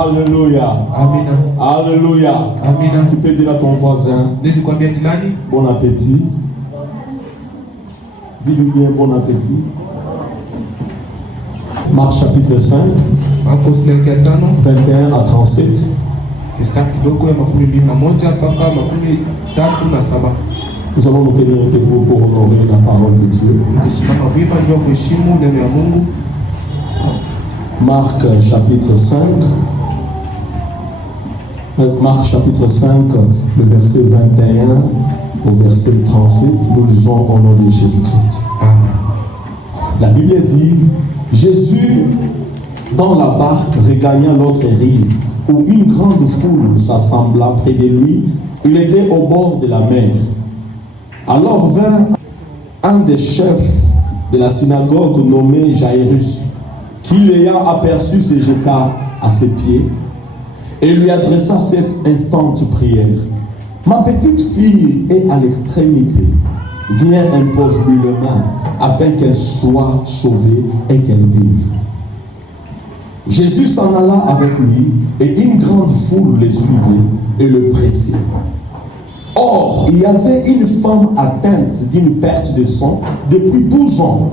Alléluia. Amen. Alléluia. Amen. Tu peux dire à ton voisin, bon appétit. Dis-lui bien bon appétit. Marc chapitre 5, 21 à 37. Nous allons nous tenir debout pour honorer la parole de Dieu. Marc chapitre 5. Marc chapitre 5, le verset 21 au verset 37. Nous lisons au nom de Jésus-Christ. La Bible dit, Jésus, dans la barque, regagna l'autre rive, où une grande foule s'assembla près de lui. Il était au bord de la mer. Alors vint un des chefs de la synagogue nommé Jairus, qui l'ayant aperçu se jeta à ses pieds et lui adressa cette instante prière. Ma petite fille est à l'extrémité. Viens, impose-lui le main, afin qu'elle soit sauvée et qu'elle vive. Jésus s'en alla avec lui, et une grande foule le suivait et le pressait. Or, il y avait une femme atteinte d'une perte de sang depuis 12 ans.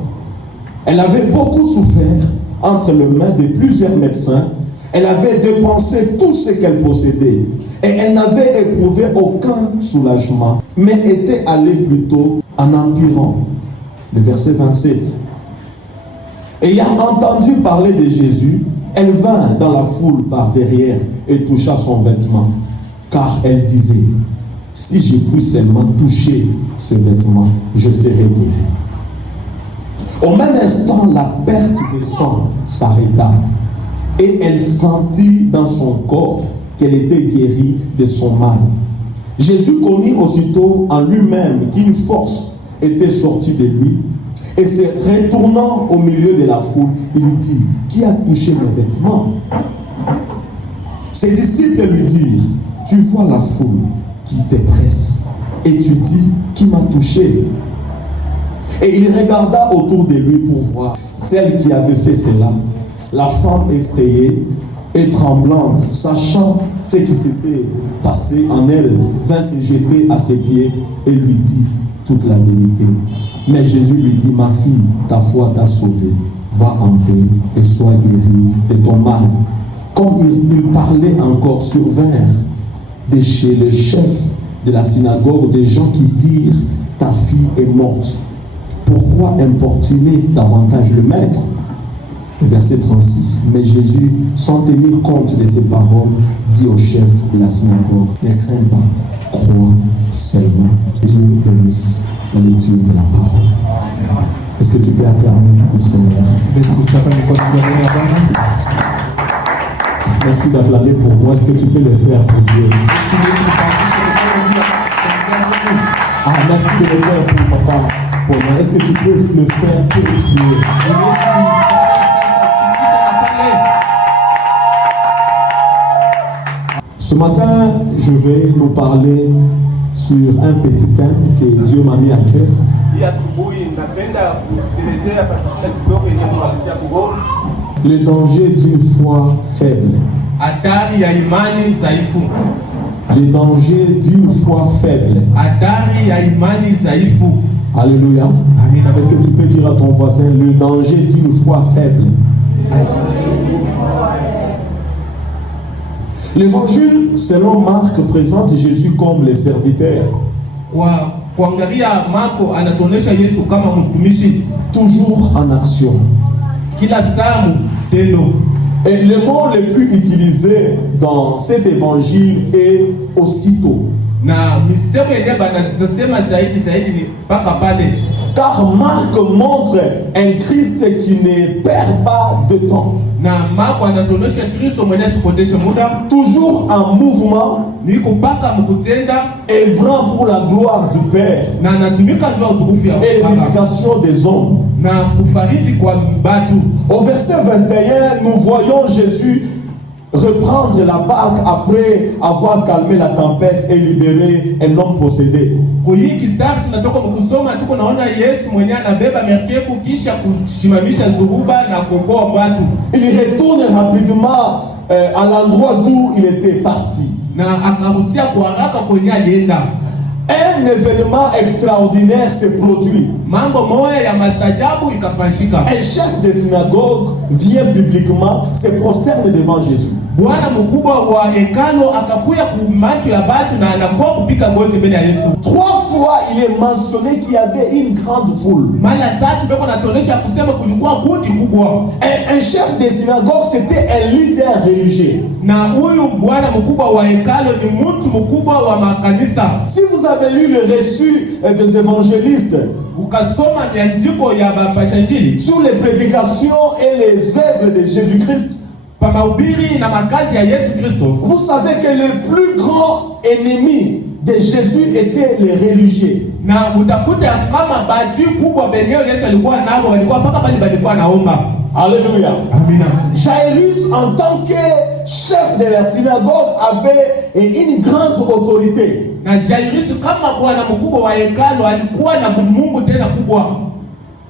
Elle avait beaucoup souffert entre les mains de plusieurs médecins. Elle avait dépensé tout ce qu'elle possédait et elle n'avait éprouvé aucun soulagement, mais était allée plutôt en empirant. Le verset 27. Ayant entendu parler de Jésus, elle vint dans la foule par derrière et toucha son vêtement, car elle disait, si je puis seulement toucher ce vêtement, je serai guéri. Au même instant, la perte de sang s'arrêta et elle sentit dans son corps qu'elle était guérie de son mal. Jésus connut aussitôt en lui-même qu'une force était sortie de lui et se retournant au milieu de la foule, il dit, qui a touché mes vêtements? Ses disciples lui dirent, tu vois la foule qui te presse et tu dis, qui m'a touché? Et il regarda autour de lui pour voir celle qui avait fait cela. La femme effrayée et tremblante, sachant ce qui s'était passé en elle, vint se jeter à ses pieds et lui dit toute la vérité. Mais Jésus lui dit, ma fille, ta foi t'a sauvée, va en paix et sois guérie de ton mal. Comme il parlait encore, survinrent de chez le chef de la synagogue des gens qui dirent, ta fille est morte. Pourquoi importuner davantage le maître? Verset 36. Mais Jésus, sans tenir compte de ces paroles, dit au chef de la synagogue, ne crains pas, crois seulement. Dieu bénisse la lecture de la parole. Est-ce que tu peux acclamer le Seigneur? Merci d'acclamer pour moi. Est-ce que tu peux le faire pour Dieu? Ah, merci de le faire pour papa. Pour moi. Est-ce que tu peux le faire pour Dieu? Ce matin, je vais nous parler sur un petit thème que Dieu m'a mis à cœur. Le danger d'une foi faible. Le danger d'une foi faible. Alléluia. Est-ce que tu peux dire à ton voisin le danger d'une foi faible? L'évangile selon Marc présente Jésus comme le serviteur. Toujours en action. Et le mot le plus utilisé dans cet évangile est aussitôt. Car Marc montre un Christ qui ne perd pas de temps. Toujours en mouvement, œuvrant pour la gloire du Père et l'édification des hommes. Au verset 21, nous voyons Jésus reprendre la barque après avoir calmé la tempête et libéré un homme possédé. Il retourne rapidement à l'endroit d'où il était parti. Un événement extraordinaire s'est produit. Un chef de synagogue vient publiquement, se prosterne devant Jésus. 3 fois il est mentionné qu'il y avait une grande foule. Un chef de synagogue, c'était un leader religieux. Si vous avez lu le récit des évangélistes sur les prédications et les œuvres de Jésus-Christ, vous savez que le plus grand ennemi de Jésus était les religieux. Alléluia. Jairus, en tant que chef de la synagogue, avait une grande autorité.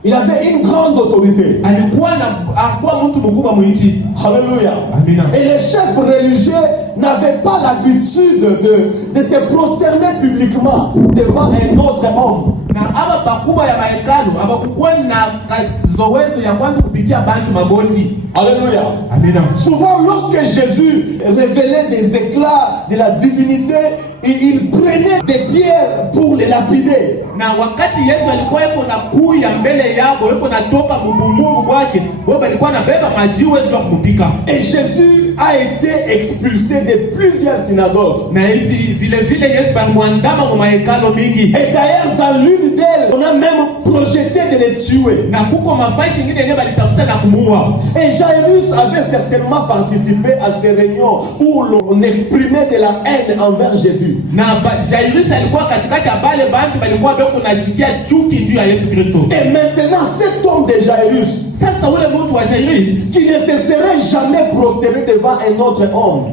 Il avait une grande autorité. Alléluia. Et les chefs religieux n'avaient pas l'habitude de se prosterner publiquement devant un autre homme. Alléluia. Souvent, lorsque Jésus révélait des éclats de la divinité, il prenait des pierres pour les lapider. Et Jésus a été expulsé de plusieurs synagogues. Et d'ailleurs, dans l'une d'elles, on a même projeté de les tuer. Et Jairus avait certainement participé à ces réunions où l'on exprimait de la haine envers Jésus. Et maintenant, cet homme de Jairus, qui ne se serait jamais prosterné devant un autre homme,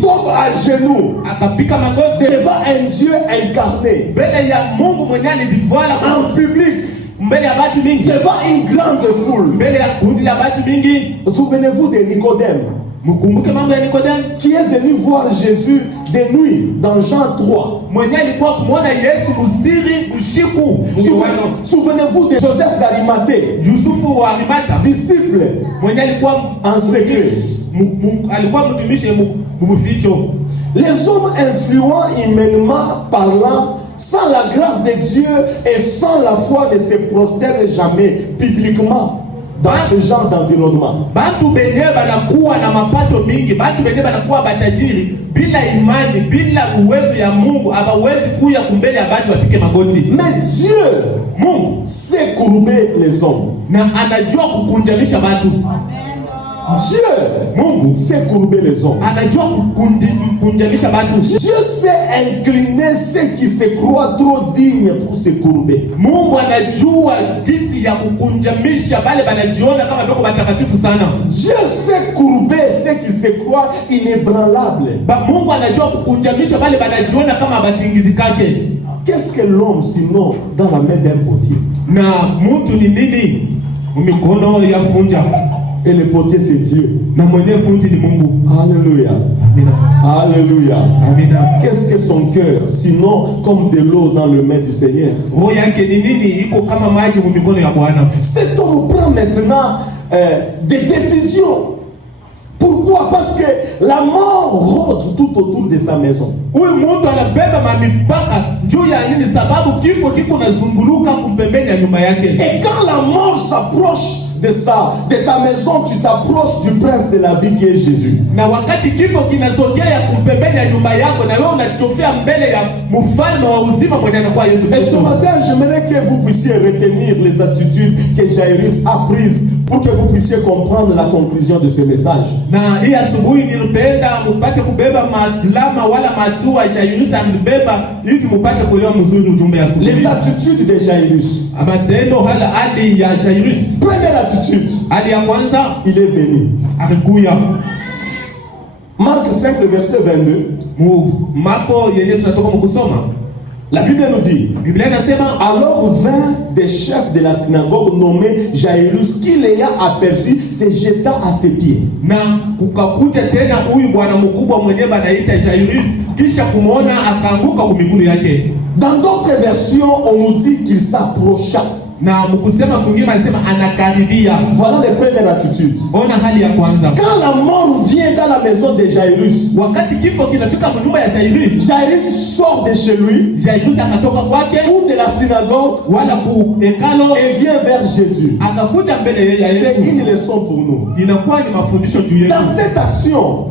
tombe à genoux devant un Dieu incarné en public, devant une grande foule. Souvenez-vous de Nicodème, qui est venu voir Jésus de nuit dans Jean 3. Souvenez-vous de Joseph d'Arimathée, disciple en secret. Les hommes influents humainement parlant, sans la grâce de Dieu et sans la foi, ne se prosternent jamais publiquement dans ce genre d'environnement. Mais Dieu sait courber les hommes. Dieu sait courber les hommes. Dieu sait incliner ceux qui se croient trop dignes pour se courber. Dieu sait courber ceux qui se croient inébranlables. Qu'est-ce que l'homme sinon dans la main d'un potier? Et le potier, c'est Dieu. Alléluia. Alléluia. Qu'est-ce que son cœur, sinon comme de l'eau dans le main du Seigneur? Cet homme prend maintenant des décisions. Pourquoi? Parce que la mort rôde tout autour de sa maison. Et quand la mort s'approche de ta maison, tu t'approches du prince de la vie qui est Jésus. Et ce matin, j'aimerais que vous puissiez retenir les attitudes que Jairus a prises pour que vous puissiez comprendre la conclusion de ce message. Les attitudes de Jairus. Première attitude, il est venu. Marc 5, le verset 22. La Bible nous dit, alors vint des chefs de la synagogue nommés Jairus, qui l'ayant aperçu, se jeta à ses pieds. Na kukakuja tena huyu bwana mkubwa mwenyewe anaita Jairus, kisha kumuona akaanguka kwa miguu yake. Dans d'autres versions, on nous dit qu'il s'approcha. Na mkusema kwingine anasema anakaribia. Voilà les premières attitudes. Ona hali ya kwanza. Quand la mort vient dans la maison de Jairus, wakati kifo kinafika nyumba ya Jairus, Jairus sort de chez lui, Jairus akatoka kwake ou de la synagogue, wala ku hekalo, et vient vers Jésus. Akakuja mbele ya Yesu. C'est une leçon pour nous. Inakuwa ni mafundisho juu yetu. Dans cette action,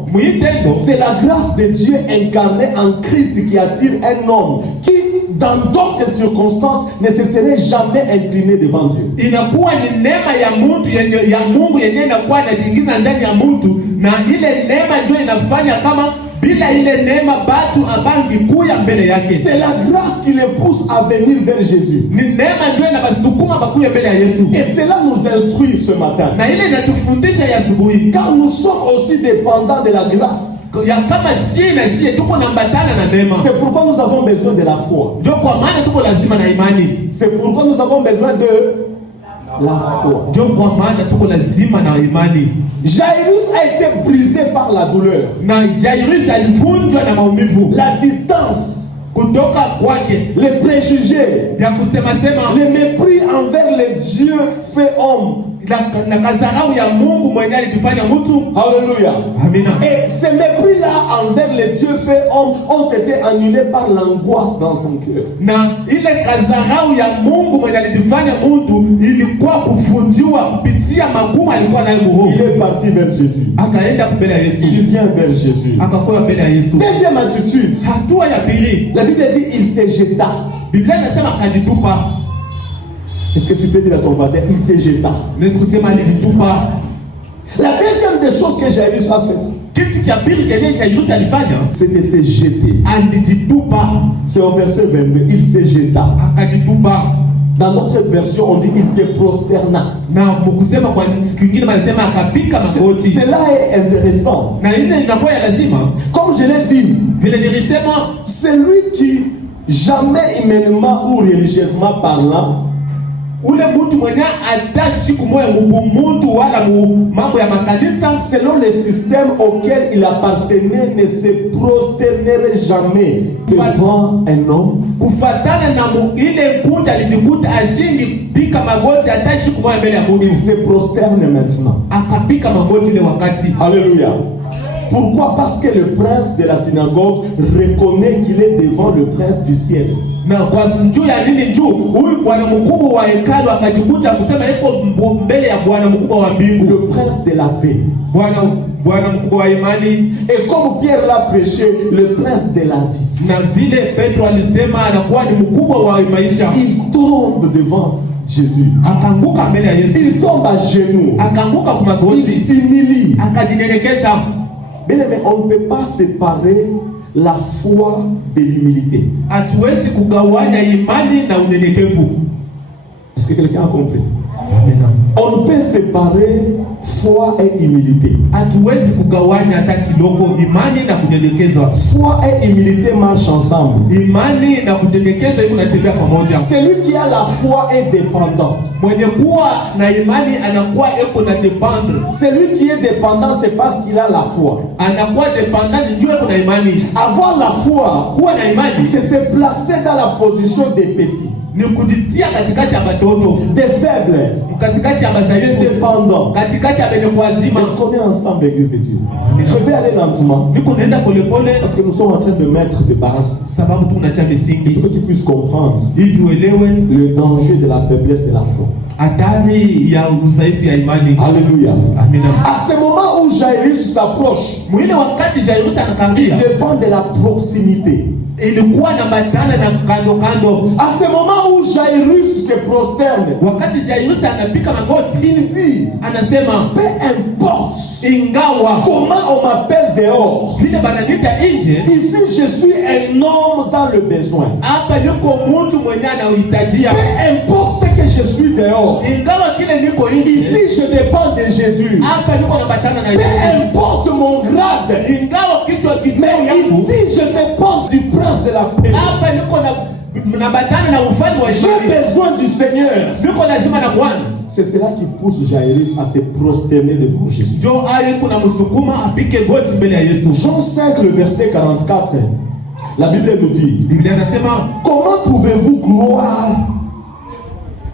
c'est la grâce de Dieu incarnée en Christ qui attire un homme qui, dans d'autres circonstances, ne se serait jamais incliné devant Dieu. Inakuwa ni neema ya mtu ya Mungu yenyewe inakuwa inatingiza ndani ya mtu, na ile neema ndio inafanya kama bila ile neema batu abangi kuya mbele yake. C'est la grâce qui les pousse à venir vers Jésus. Ni neema ndio inabasukuma bakuye mbele ya Yesu. Et cela nous instruit ce matin. Na ile inatufundisha ya asubuhi. Car nous sommes aussi dépendants de la grâce. C'est pourquoi nous avons besoin de la foi. C'est pourquoi nous avons besoin de la foi. Jairus a été brisé par la douleur. La distance, les préjugés, le mépris envers les dieux fait homme. Alléluia. Et ces mépris-là envers les dieux faits hommes ont été annulés par l'angoisse dans son cœur. Il est parti vers Jésus. Il vient vers Jésus. Deuxième attitude, la Bible dit il se jeta. Est-ce que tu peux dire à ton voisin, il se jeta? La deuxième des choses que Jairus a faites, c'est de se jeter. C'est au verset 22, il se jeta. Dans notre version, on dit il se prosterna. Cela est intéressant. Comme je l'ai dit, celui qui jamais humainement ou religieusement parlant, selon les systèmes auxquels il appartenait, ne se prosternerait jamais devant un homme. Il se prosterne maintenant. Alléluia. Pourquoi? Parce que le prince de la synagogue reconnaît qu'il est devant le prince du ciel. Le prince de la paix. Et comme Pierre l'a prêché, le prince de la vie. Il tombe devant Jésus. Il tombe à genoux. Il s'humilie. Mais on ne peut pas séparer la foi de l'humilité. Est-ce que quelqu'un a compris? On peut séparer foi et humilité. Foi et humilité marchent ensemble. Celui qui a la foi est dépendant. Celui qui est dépendant, c'est parce qu'il a la foi. Avoir la foi, c'est se placer dans la position des petits, des faibles, des dépendants. Est-ce qu'on est ensemble, l'église de Dieu? Je vais aller lentement parce que nous sommes en train de mettre des bases. Il faut que tu puisses comprendre le danger de la faiblesse de la foi. Alléluia. À ce moment où Jairus s'approche, il dépend de la proximité. À ce moment où Jairus se prosterne, il dit, peu importe comment on m'appelle dehors, ici je suis un homme dans le besoin. Peu importe ce que je suis dehors, ici je dépends de Jésus. Peu importe mon grade, mais ici je dépends du prince de la paix. mnabatana na ufalme wa J'ai Israeli. besoin du Seigneur. Niko lazima na Bwana. C'est cela qui pousse Jairus à se prosterner devant Jésus. Ndio aye kuna msukuma apike goti mbele ya Yesu. Jean 5, le verset 44. La Bible nous dit, Biblia inasema, comment pouvez-vous gloire,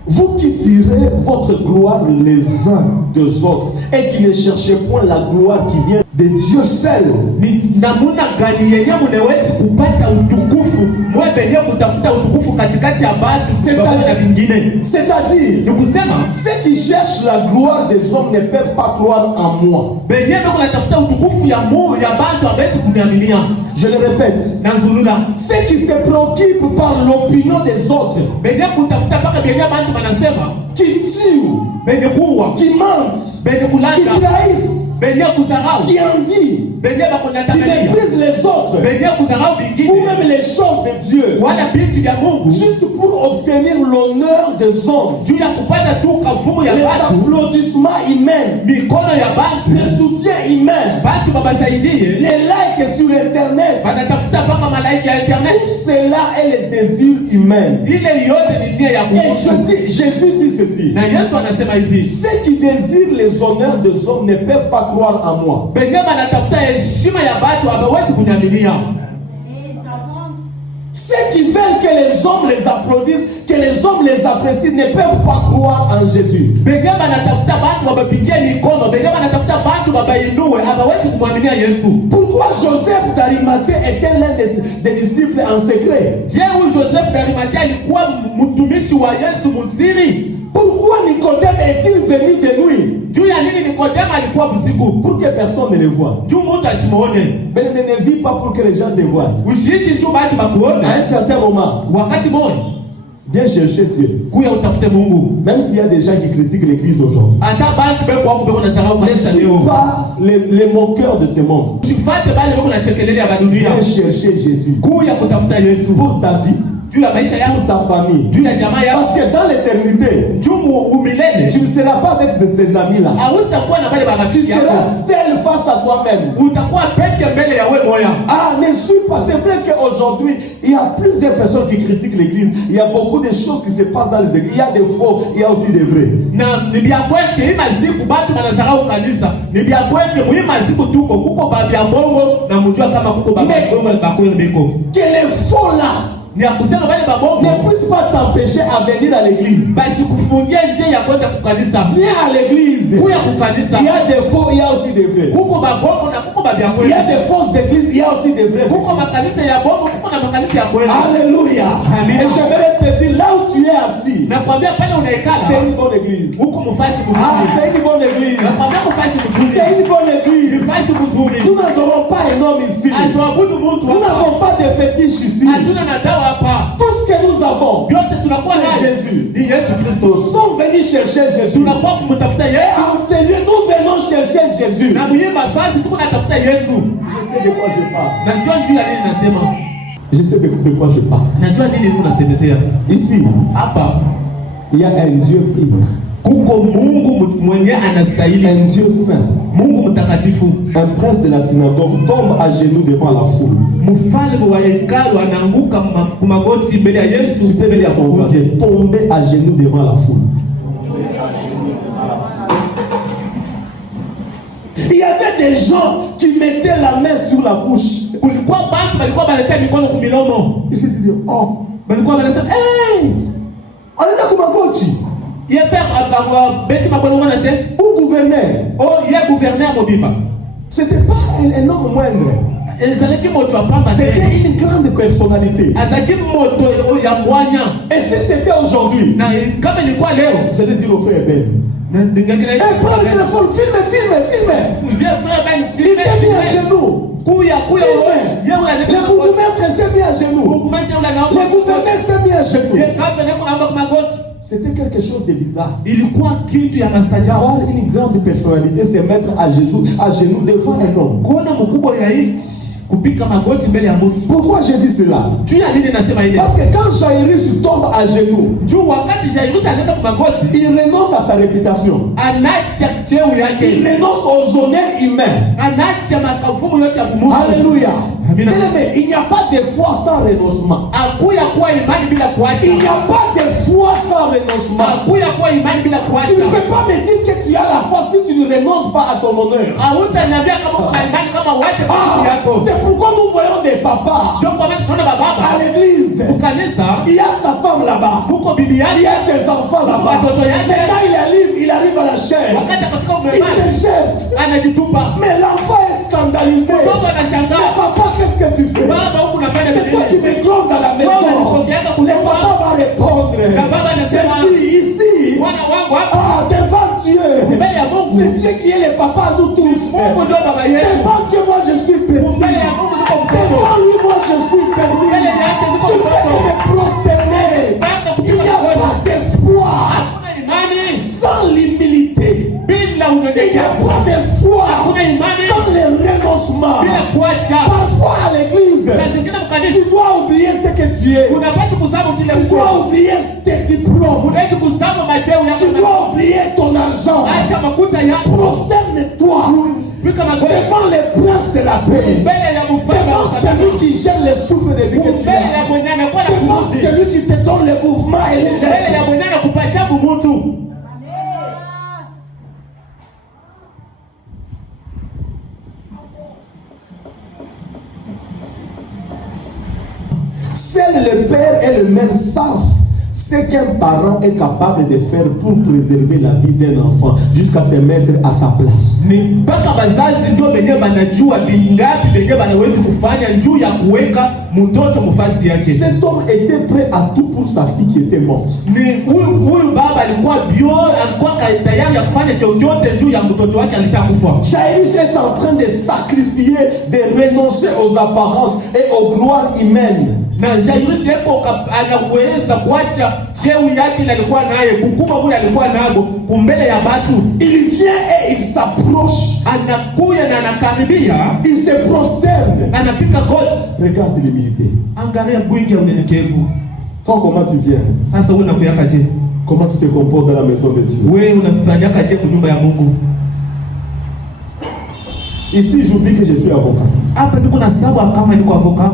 vous qui tirez votre gloire les uns des autres et qui ne cherchez point la gloire qui vient de Dieu seul? ni namuna gani yenye mnaweza kupata utukufu mwebenye kutafuta utukufu katikati ya watu pamoja na vingine? C'est-à-dire, Ni kusema ceux qui cherchent la gloire des hommes ne peuvent pas croire en moi. benye ndio kunatafuta utukufu ya Mungu ya watu hawezi kuniaminia. Je le répète, Na nzulula ceux qui se préoccupent par l'opinion des autres, benye kutafuta paka benye watu wanasema, qui tuent, benye kuwa, qui mentent, benye qui kulanda, trahissent, benye kudharau, qui envient, benye qui bakunatangania, méprisent les autres, benye kudharau ou vingine même les choses de Dieu, wala vitu vya Mungu juste pour obtenir l'honneur des hommes, juu ya kupata tu kafumu ya les watu, applaudissements humains, mikono ya watu, le soutien humain, watu babasaidie, les likes sur Internet. wanatafuta paka malaika ya internet. Tout cela est le désir humain. Ile yote ni nia ya Et Mungu. Jésus dit ceci. Na Yesu anasema hivi, Ceux qui désirent les honneurs des hommes ne peuvent pas croire en moi. benye banatafuta heshima ya watu hawawezi kunyaminia. Ceux qui veulent que les hommes les applaudissent, que les hommes les apprécient, ne peuvent pas croire en Jésus. Benye banatafuta watu wabapigie mikono, benye banatafuta watu wabainue, hawawezi kumwaminia Yesu. Pourquoi Joseph d'Arimathée était l'un des disciples en secret? Je, huyu Joseph d'Arimathea alikuwa mtumishi wa Yesu mziri. Pourquoi Nicodème est-il venu de nuit? Juu ya nini Nikodemo alikuwa usiku? Pour que personne ne le voie. Juu mtu asimuone. Mais ne vis pas pour que les gens te voient. Usiishi tu watu bakuone. À un certain moment, Wakati moja viens chercher Dieu. kuya utafute Mungu. Même s'il y a des gens qui critiquent l'église aujourd'hui. Hata bantu beko wako beko na sarau Ne kanisa suis leo. pas les moqueurs de ce monde. Usifate bale beko na chekelele ya badunia. Viens chercher Jésus. Kuya kutafuta Yesu. Pour ta vie, Juu ya maisha yako, pour ta famille. juu ya jamaa yako, Parce que dans l'éternité, juu umilele. tu ne seras pas avec ces amis-là. Hauitakuwa na bale Tu marafiki yako. seras seul face à toi-même. Utakuwa peke mbele ya wewe moya. Ah, ne suis pas. C'est vrai qu'aujourd'hui, il y a plusieurs personnes qui critiquent l'église. Il y a beaucoup de choses qui se passent dans les églises. Il y a des faux, il y a aussi des vrais. Na ni bya kweke hii maziku batu banazarau kanisa. Ni bya kweke muhi maziku tuko kuko ba bya bongo na mjua kama kuko ba bongo na bakweli biko. Que les faux là Ni akusema bale ba bongo ne puissent pas t'empêcher à venir à l'église. basi kufungia nje ya kwenda kukanisa. Viens à l'église. Kuya kukanisa. Il y a des faux, il y a aussi des vrais. Kuko ba bongo na kuko ba bya Il kweli. y a des fausses églises, il y a aussi des vrais. Kuko makanisa ya bongo, kuko na makanisa ya kweli. Alléluia. Amen. Et j'aimerais te dire, là où tu es assis, Na kwambia pale c'est unaikala une bonne église. huko mfasi Ah, mzuri. c'est une bonne église. Na kwambia mfasi mzuri. C'est une bonne église. Mfasi mzuri. Nous n'adorons pas un homme ici. Atuabudu mtu Nous hapa. n'avons pas de fétiche ici. Hatuna na dawa hapa. Tout ce que nous avons, Yote tunakuwa c'est nayo Jésus. ni Yesu Kristo. Nous sommes venus chercher Jésus. Tunakuwa kumtafuta Et Yesu. en ce lieu, nous venons chercher Jésus. Na mwenye mavazi tuko natafuta Yesu. Je sais de quoi je parle. Najua njuu ya nini nasema. Je sais de quoi je parle. Najua nini niko nasemezea. Ici, Hapa il y a un Dieu pire, kuko Mungu mwenye anastahili. un Dieu saint. Mungu mtakatifu. Un prince de la synagogue tombe à genoux devant la foule. Mfalme wa hekalu anaanguka magoti mbele ya Yesu. Tu peux Mbele dire ya à ton voisin, Mungu. tomber à genoux devant la foule. Il y avait des gens qui mettaient la main sur la bouche. Kulikuwa bantu balikuwa banatia mikono kumilomo. Ils se disaient, oh, Balikuwa banasema, "Eh, on est là comme un coach. yepe beti makono wana se, Ou gouverneur. oh ye gouverneur mobimba." C'était pas un homme moindre. Ezalaki moto apamba te. C'était une grande personnalité. Azalaki moto ya mwanya. Et si c'était aujourd'hui, Na kama ilikuwa leo, vous allez dire au frère Ben, na ndingakila hey, prends le téléphone, filme. Viens frère Ben Il filme. s'est mis à genoux. Kuya Filme. ye ula ne Le bourgmestre s'est mis à genoux. Kukumesi ula na. Le gouverneur s'est mis à genoux. Ye kafe ne kuna amba magoti. C'était quelque chose de bizarre. Ilikuwa kitu ya mastajabu. Voir une grande personnalité se mettre à genoux devant un homme. Kuona mkubwa ya iti kupika magoti mbele ya mtu. Pourquoi j'ai dit cela? Juu ya nini nasema ile? Parce que quand Jairus tombe à genoux, Juu wakati Jairus anaenda kwa magoti, il renonce à sa réputation. anaacha cheo Il yake. renonce aux honneurs humains. Anaacha makafumu yote ya Mungu. Alléluia. Amina. Mais il n'y a pas de foi sans renoncement. Akuya kuwa imani bila kuacha. Il n'y a pas de foi sans renoncement. Hakuya kuwa imani bila Tu kuacha. ne peux pas me dire que tu as la foi si tu ne renonces pas à ton honneur. Hautaniambia kama kuna imani kama uache kwa sababu yako. C'est pourquoi nous voyons des papas Ndio kwa maana tunaona baba à l'église. kanisa, Il y a sa femme là-bas. huko bibi Il yake, y a ses enfants là-bas. watoto yake. Mais quand il arrive à la chair, wakati akafika il umemani se jette. anajitupa. Mais l'enfant est scandalisé. Mtoto Mais anashangaa, papa, qu'est-ce que tu fais? baba huku unafanya C'est toi qui nini? me grondes à la Wewe maison. unanifokeaka Le kunyumba. papa va répondre. Na baba anasema, Ici, mwana wangu hapa ah, devant Dieu. mbele ya Mungu. C'est Dieu qui est le papa à nous tous. Mungu ndio baba yetu. Devant Dieu, moi je suis petit. Mbele ya Mungu ndio mtoto. Devant lui, moi je suis perdu. Mbele yake ndio Je peux mtoto. me prosterner. Mpaka Il n'y kupiga a magoti. pas d'espoir Hakuna imani sans l'humilité. bila Il n'y a unyenyekevu. pas de foi Hakuna imani sans le renoncement. bila kuacha. Parfois à l'église, Saa zingine mkanisa tu dois oublier ce que tu es. unapata kusahau kile Tu uko. dois oublier tes diplômes. Unaweza kusahau macheo Tu yako. dois oublier ton argent. Acha makuta yako. Prosterne-toi Fika magoti devant les princes de la paix. mbele ya mfalme wa Devant salama. celui qui gère le souffle de vie que tu Mbele ya as. mwenye anakuwa na Devant pumzi. celui qui te donne le mouvement et le Mbele ya lait. mwenye anakupatia mumutu. Seul le père et le mère savent ce qu'un parent est capable de faire pour préserver la vie d'un enfant jusqu'à se mettre à sa place. Ni mpaka bazazi ndio benye banajua bingapi benye banawezi kufanya juu ya kuweka mtoto mfasi yake. Cet homme était prêt à tout pour sa fille qui était morte. Ni huyu baba alikuwa alikuwa tayari ya kufanya chochote juu ya mtoto wake alitakufa. Jairus est en train de sacrifier, de renoncer aux apparences et aux gloires humaines. Na Jairus yepo anaweza kuacha cheo yake ile alikuwa naye, ukubwa ule alikuwa nago kumbele ya watu. Il vient et il s'approche. Anakuya na anakaribia, Il se prosterne. anapika goti. Regarde l'humilité. Angalia bwingi ya unyenyekevu. Toi, comment tu viens? Sasa wewe unakuyaka je? Comment tu te comportes dans la maison de Dieu? Wewe unafanyaka je kwa nyumba ya Mungu? Ici, j'oublie que je suis avocat. Hapa niko na sababu kama niko avocat.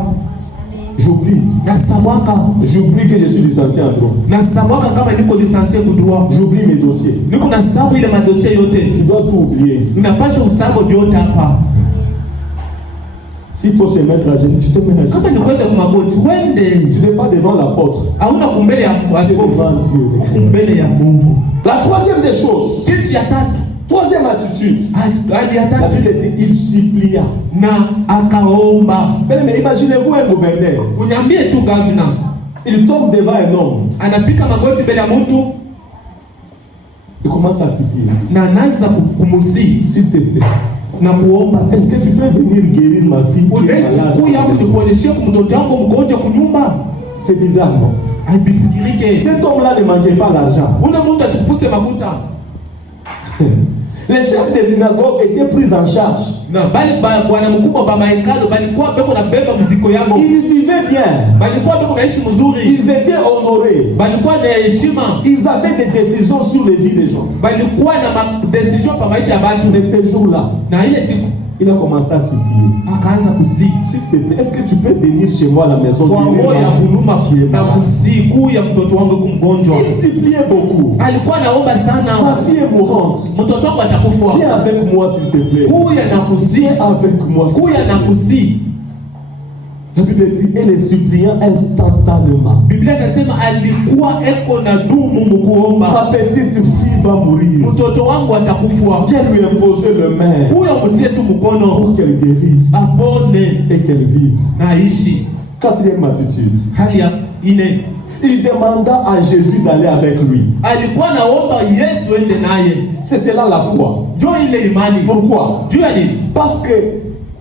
J'oublie. Na sababu J'oublie que je suis licencié en droit. na sababu kama niko licencié kwa droit. J'oublie mes dossiers. Niko na sababu ile madosie yote. Tu dois tout oublier ici. Unapaswa usabu yote hapa. S'il faut se mettre à genoux, tu te mets à Kama genoux. ni kwenda kwa magoti, wende. Tu n'es pas devant l'apôtre. Hauna kumbele ya Tu es askofu, devant Dieu. kumbele ya Mungu. La troisième des choses, Kitu ya tatu, troisième attitude, hadi ya la tatu, Bible dit il supplia. na akaomba. Mais imaginez-vous un gouverneur. Unyambie tu gavana, Il tombe devant un homme. anapika magoti mbele ya mtu Il commence à supplier. na anaanza kumusi S'il te plaît, na kuomba. est-ce que tu peux venir guérir ma fille qui est Unaweza malade? kuya hapo nikuonyeshe mtoto wangu mgonjwa kunyumba. C'est bizarre, non? Haibisikirike. Cet homme-là ne manquait pas l'argent. Una mtu achikupuse makuta. Les chefs des synagogues étaient pris en charge. Na bali bwana mkubwa baba hekalu balikuwa beko na beba mzigo yao. Ils vivaient bien. Balikuwa beko naishi mzuri. Ils étaient honorés. Balikuwa na heshima. Ils avaient des décisions sur les vies des gens. Balikuwa na decision pa maisha ya watu. Mais ce jour-là, Na ile siku il a commencé à supplier. akaanza kusi S'il te plaît, est-ce que tu peux venir chez moi à la maison kwa guérir roho ya ma fille huruma qui est na malade? kusiku ya mtoto wangu kumgonjwa. Il suppliait beaucoup. Alikuwa naomba Ma sana, fille est mourante. mtoto wangu atakufa. Viens avec moi, s'il te plaît. Kuya na kusi, Viens avec moi. s'il te kuya na plaît. kusi. La Bible dit, et les suppliants instantanément. Biblia inasema alikuwa eko na dumu mkuomba. Ma petite fille va mourir. Mtoto wangu atakufa. Viens lui imposer le main Kuya mtie tu mkono pour qu'elle guérisse apone et qu'elle vive. na aishi. Quatrième attitude. Hali ya ine, Il demanda à Jésus d'aller avec lui. alikuwa naomba Yesu ende naye. C'est cela la foi. Ndio ile imani. Pourquoi? Juu ya nini? Parce que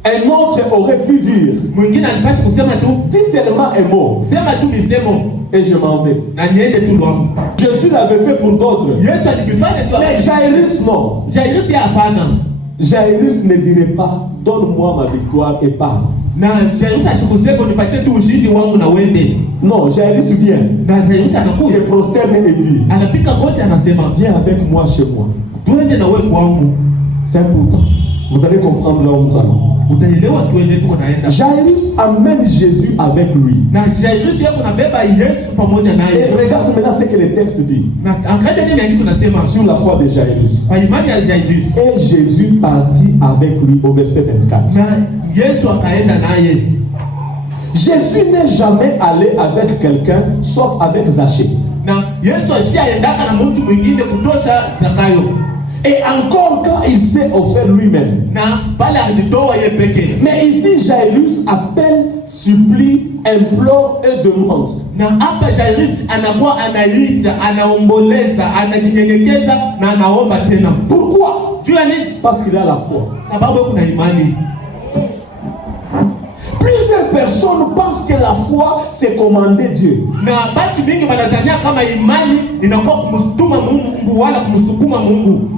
un autre aurait pu dire, Mwingine alipaswa kusema tu, dis seulement un mot sema tu misemo et je m'en vais. na niende tu lwangu. Jésus l'avait fait pour d'autres. Yesu alibifanya tu. Mais Jairus non. Jairus ya hapana. Jairus ne dirait pas, donne-moi ma victoire et pars. Na Jairus ashikusema nipatie tu ushindi wangu na wende. Non, Jairus vient. Na Jairus Il anakuja, se prosterne et dit, anapika goti anasema, viens avec moi chez moi. twende na wewe kwangu. C'est important. Vous allez comprendre là où nous allons. utaelewa tuende tuko naenda. Jairus amène Jésus avec lui. Na Jairus yako nabeba Yesu pamoja naye. Et regarde maintenant ce que le texte dit. Na angalia nini andiko nasema sur la foi de Jairus. Kwa imani ya Jairus. Et Jésus partit avec lui au verset 24. Na Yesu akaenda naye. Jésus n'est jamais allé avec quelqu'un sauf avec Zachée. Na Yesu ashaendaka na mtu mwingine kutosha Zakayo. Et encore quand il s'est offert lui-même. Na pale alijitoa yeye peke. Mais ici Jairus appelle, supplie, implore et demande. Na hapa Jairus anakuwa anaita, anaomboleza, anajinyenyekeza na anaomba tena. Pourquoi? Tu as nini? Parce qu'il a la foi. Sababu kuna imani. Plusieurs personnes pensent que la foi c'est commander Dieu. Na batu mingi wanadhania kama imani inakuwa kumtuma Mungu wala kumsukuma Mungu.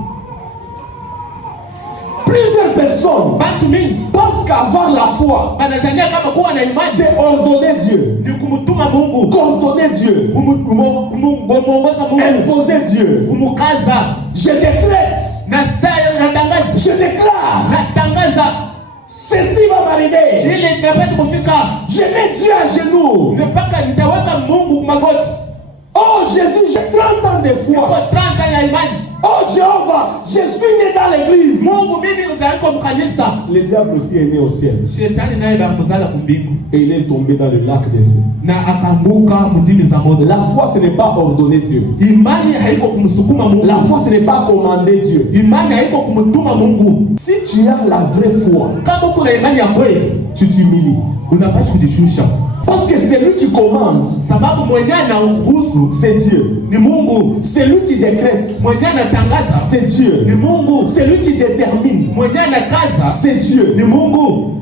Plusieurs personnes batu mingi pensent qu'avoir la foi wanadhania kama kuwa na imani c'est ordonner Dieu. Ni kumtuma Mungu. Coordonner Dieu. Kumuongoza Mungu. Imposer Dieu. Kumukaza. Je décrète. Natangaza. Je déclare. Natangaza. Ceci va m'arriver. Ile inapaswa kufika. Je mets Dieu à genoux. Mpaka nitaweka Mungu kwa magoti. Oh Jésus, j'ai 30 ans de foi. 30 ans ya imani. Oh Jéhovah, je suis né dans l'église. Mungu mimi uzaiko mkanisa. Le diable aussi est né au ciel. Shetani naye bamuzala kumbingu. Et il est tombé dans le lac des feux. Na akambuka mtini za moto. La foi ce n'est pas ordonner Dieu. Imani haiko kumsukuma Mungu. La foi ce n'est pas commander Dieu. Imani haiko kumtuma Mungu. Si tu as la vraie foi, kama uko na imani ya kweli, tu t'humilies. Unapaswa kujishusha. Parce que c'est lui qui commande. Sababu mwenye anaruhusu c'est Dieu. Ni Mungu. C'est lui qui décrète. Mwenye anatangaza c'est Dieu. Ni Mungu. C'est lui qui détermine. Mwenye anakaza c'est Dieu. Ni Mungu.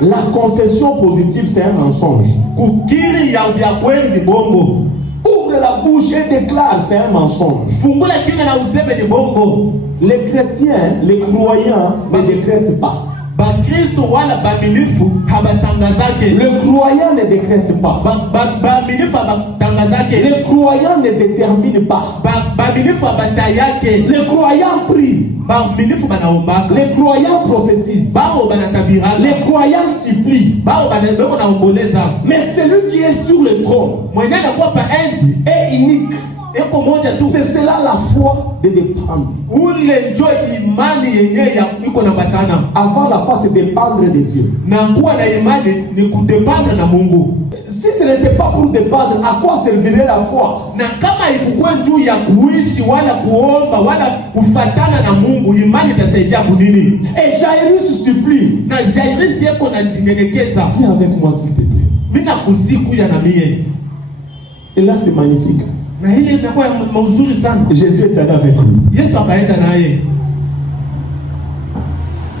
La confession positive c'est un mensonge. Kukiri ya kweli ni bongo. Ouvre la bouche et déclare, c'est un mensonge. Fungula kinywa na useme ni bongo. Les chrétiens, les croyants ne décrètent pas. Bakristo wala bamilifu habatangazake. Le croyant ne décrète pas. Bamilifu habatangazake. Le croyant ne détermine pas. Bamilifu habatayake. Le croyant prie. Bamilifu banaombaka. Les croyants prophétisent. Bao banatabiraka. Les croyants supplient. Bao banabeko naomboleza. Mais celui qui est sur le trône mwenye anakuwa pa enzi est unique. C'est cela la foi de dépendre. Ule njo imani yenye ya iko na batana. Avoir la foi c'est dépendre de Dieu. Na kuwa na imani ni kudependre na Mungu. Si ce n'était pas pour dépendre, à quoi servirait la foi? Na kama ikukua juu ya kuishi wala kuomba wala kufatana na Mungu, imani itasaidia kunini? Et Jairus supplie. Na Jairus yako na jinyenyekeza. Viens avec moi s'il te plaît. Mina kusiku ya na mie. Et là c'est magnifique. Na hili inakuwa mazuri sana. Jésus est allé avec lui. Yesu akaenda naye.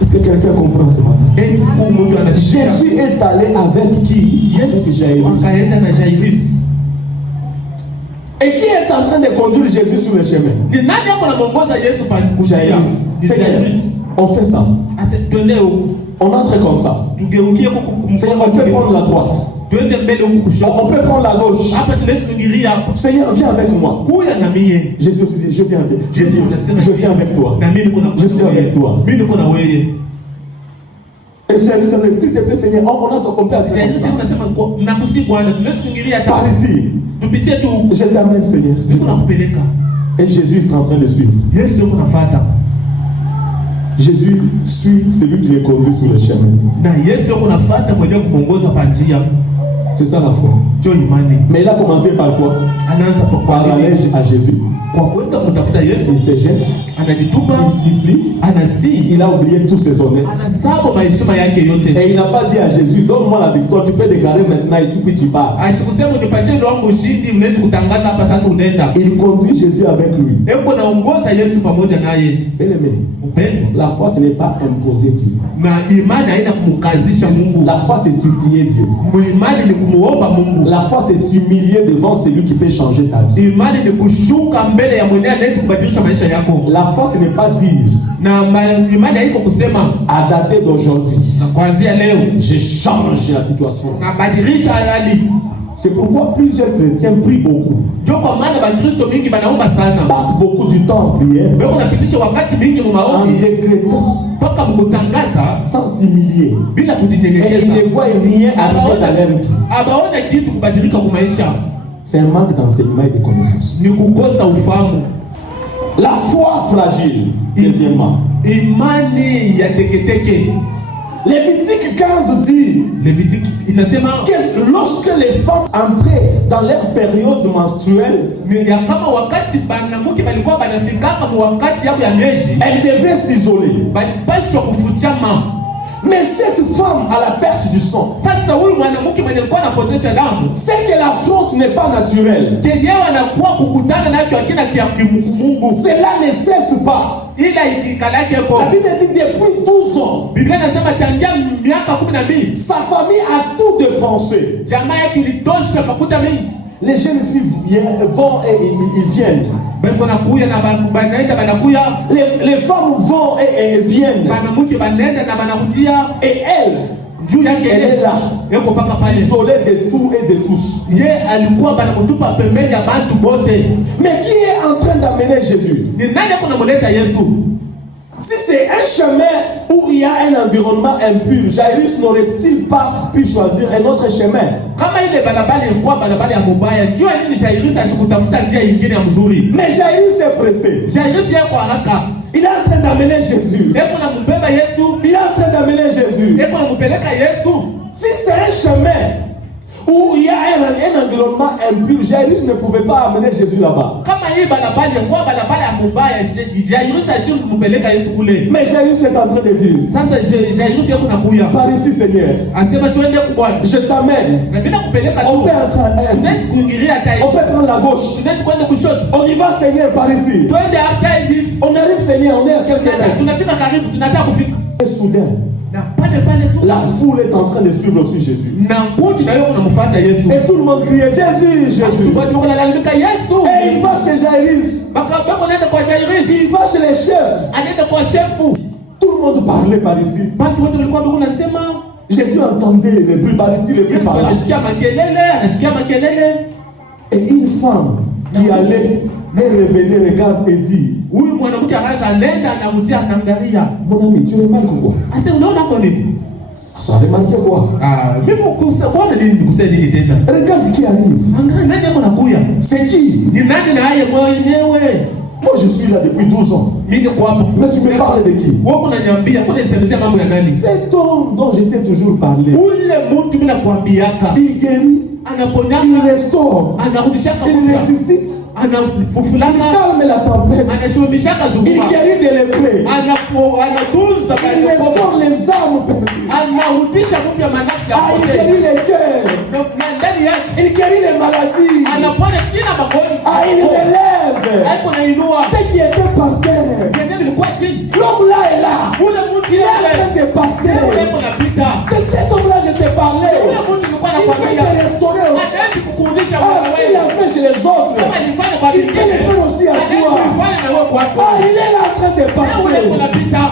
Est-ce que quelqu'un comprend ce matin? Jésus est allé avec qui? Yesu Jairus. Akaenda na Jairus. Et qui est en train de conduire Jésus sur le chemin? Ni nani yako anaongoza Yesu pa Jairus. Seigneur, on fait ça. On entre comme ça. Seigneur, on peut prendre la droite. On peut prendre la gauche. Seigneur, viens avec moi. Jésus aussi dit, je viens avec toi. Je suis avec toi. Et Jésus, s'il te plaît, Seigneur, on entre complètement. Par ici. Je t'amène, Seigneur. Et Jésus est en train de suivre. Jésus suit celui qui les conduit sur le chemin. C'est ça la foi. Mais il a commencé par quoi? Par l'allège à Jésus. Il se jette. Il supplie. Il a oublié tous ses honnêtes. Et il n'a pas dit à Jésus, donne-moi la victoire, tu peux déclarer maintenant et puis tu pars. Il conduit Jésus avec lui. Bien-aimé, la foi ce n'est pas imposer Dieu. La foi c'est supplier Dieu. La foi c'est s'humilier devant celui qui peut changer ta vie. La foi ce n'est pas dire à dater d'aujourd'hui je change la situation. C'est pourquoi plusieurs chrétiens prient beaucoup. Ndio kwa maana Bakristo mingi banaomba sana. Passent beaucoup du temps en prière. Ndio kunapitisha wakati mingi mu En maombi. décrétant. Mpaka mkutangaza sans s'humilier. Bila Et kujinyenyekeza. ils ne voient rien arriver dans leur vie. Abaona kitu kubadilika kwa maisha. C'est un manque d'enseignement et de connaissance. Ni kukosa ufahamu. La foi fragile. Deuxièmement. Imani ya teketeke. Lévitique 15 dit Lévitique inasema que lorsque les femmes entraient dans leur période menstruelle, ya kama wakati banamuke balikuwa banafikaka mu wakati yao ya miezi, elles devaient s'isoler. balipashwa kufuchama. Mais cette femme à la perte du sang, Sasa huyu mwanamke mwenye alikuwa anapotesha damu, c'est que l'affront n'est pas naturelle. kenyewe anakuwa kukutana nacho akina kia kimungu. Cela ne cesse pas. Ila ikikalake ko. La Bible dit depuis 12 ans, Biblia inasema tangia miaka 12 sa famille a tout dépensé. jamaa yake ilitosha makuta mingi. Les jeunes filles vont et ils viennent. Beko nakuya na banaenda banakuya. Les femmes vont et viennent. Banamuke banaenda na banakutia. Et elle, juu yake elle est là, yeko paka pale. isolée de tout et de tous. Ye alikuwa banamutupa pembeni ya bantu bote. Mais qui est en train d'amener Jésus? Ni nani kuna muleta Yesu? Si c'est un chemin où il y a un environnement impur, Jairus n'aurait-il pas pu choisir un autre chemin? Kama ile barabara ilikuwa barabara ya mubaya, jua nini Jairus ashikutafuta njia nyingine ya mzuri? Mais Jairus est pressé. Jairus yako haraka. Il est en train d'amener Jésus. Eko na mbeba Yesu. Il est en train d'amener Jésus. Eko na mpeleka Yesu. Si c'est un chemin où il y a un environnement impur, Jairus ne pouvait pas amener Jésus là-bas. Kama hii barabara ilikuwa barabara ya mubaya, Jairus ashiki kumpeleka Yesu kule. Mais Jairus est en train de dire, Sasa Jairus yako nakuya. par ici Seigneur, Asema tuende kwa Bwana. je t'amène. Na bila kupeleka On tu. peut entrer à l'est. Tunaweza kuingilia hata hivi. On peut prendre la gauche. Tunaweza kwenda kushoto. On y va Seigneur par ici. Twende hata hivi. On arrive Seigneur, on est à quelques mètres. Tunafika karibu, tunataka kufika. Et soudain, Na pale tu. la foule est en train de suivre aussi Jésus. Na kuti na wewe unamfuata Yesu. Et tout le monde criait Jésus, Jésus. Watu wako nalalamika Yesu. Et il va chez Jairus. Bako naenda kwa Jairus. Il va chez les chefs. Anaenda kwa shefu. Tout le monde parlait par ici. Watu wote walikuwa wanasema Jésus entendait les bruits par ici, les bruits Yesu par là. anasikia makelele. Et une femme qui allait et revenait, regarde et dit, Huyu mwanamke akaanza anaenda anavutia anaangalia. mon ami, tu remarques quoi? Asa unaona kwa nini? Ça a remarqué quoi? Mimi kuona nini nikusema nini tena? Regarde qui arrive. Angalia nani yako nakuya? C'est qui? Ni nani na yeye mwenyewe? Moi je suis là depuis 12 ans. Mimi niko hapa. Mais tu me parles de qui? Wewe unaniambia kuna semezea mambo ya nani? Cet homme dont je t'ai toujours parlé. Ule mtu mimi nakwambiaka. Il guérit, Anaponyaka, il restaure, anarudishaka il upya. ressuscite, il Anafufulaka, calme la tempête, anashumishaka il zunguma. guérit de lépreux, Anatunza il restaure les âmes perdues, anarudisha upya manafsi ya il wote. guérit les cœurs, Na ndani yake il guérit les maladies, anaponya kila magonjwa. il relève Haiko nainua. ce qui était par terre. Kenye vilikuwa chini. L'homme là est là, Ule mtu il est en train yule. de passer. Ule mtu anapita. C'est cet homme là je t'ai parlé. Ule mtu nilikuwa Il peut nakwambia. te restaurer aussi. Anaenda kukurudisha Ah, wewe. s'il a fait chez les autres, Kama ilifanya kwa il peut le faire aussi à anaenda toi. kuifanya na wewe kwako. Il est là en train de Ule passer. unapita.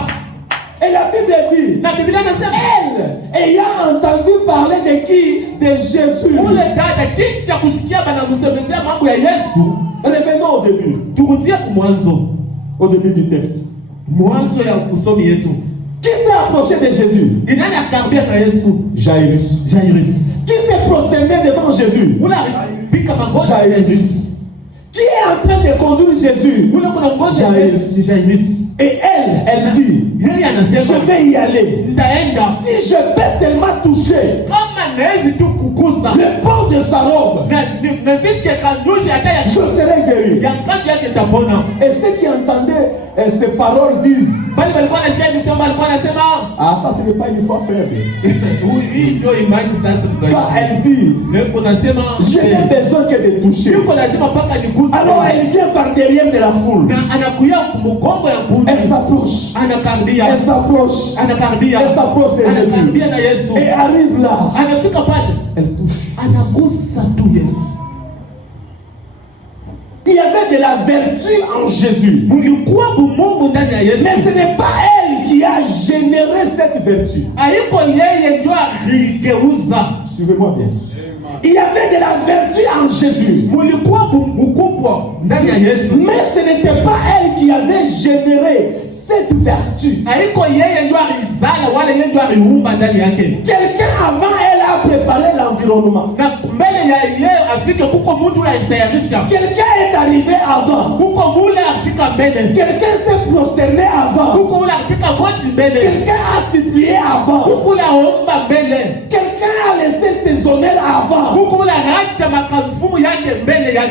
Et la Bible dit, Na Biblia inasema elle, ayant entendu parler de qui? De Jésus. ule dada kisha kusikia banamsemezea mambo ya Yesu. Revenons au début. Turudie kumwanzo. Au début du texte. Mwanzo ya usomi yetu. Qui s'est approché de Jésus? Ni nani akaribia na Yesu? Jairus. Jairus. Qui s'est prosterné devant Jésus? Ule alipika magoti ya Jairus. Yesu. Qui est en train de conduire Jésus? Ule kuna mgonjwa ya Jairus. Yesu. Jairus. Et elle dit, Yeye anasema je vais y aller. nitaenda. Si je peux seulement toucher Kama nawezi tu kugusa le port de sa robe, na fiske kandushi hata ya je serai guéri. ya kanzu yake nitapona. Et ceux qui entendaient ces paroles disent, Bali walikuwa anasikia nisema, alikuwa anasema ah, ça ce n'est pas une foi faible. hii ndio imani sasa Quand mzee. elle dit, Leo nasema je n'ai besoin que de toucher. yuko lazima paka nigusa. Alors elle vient par derrière de la foule. Na anakuya mgongo ya kundi. Elle s'approche. Anakaribia. Elle s'approche. Anakaribia. Elle s'approche de Jésus. Anakaribia na Yesu. Et arrive là. Anafika pale. Elle touche. Anagusa tu Yesu. Il y avait de la vertu en Jésus. Mulikuwa bumungu ndani ya Yesu. Mais ce n'est pas elle qui a généré cette vertu. Haiko yeye ndio aligeuza. Suivez-moi bien. Il y avait de la vertu en Jésus. Mais ce n'était pas elle qui avait généré cette vertu. Quelqu'un avant elle a préparé l'environnement. Quelqu'un est arrivé avant. Quelqu'un s'est prosterné avant. Quelqu'un a supplié avant. Quelqu'un a laissé ses honneurs avant.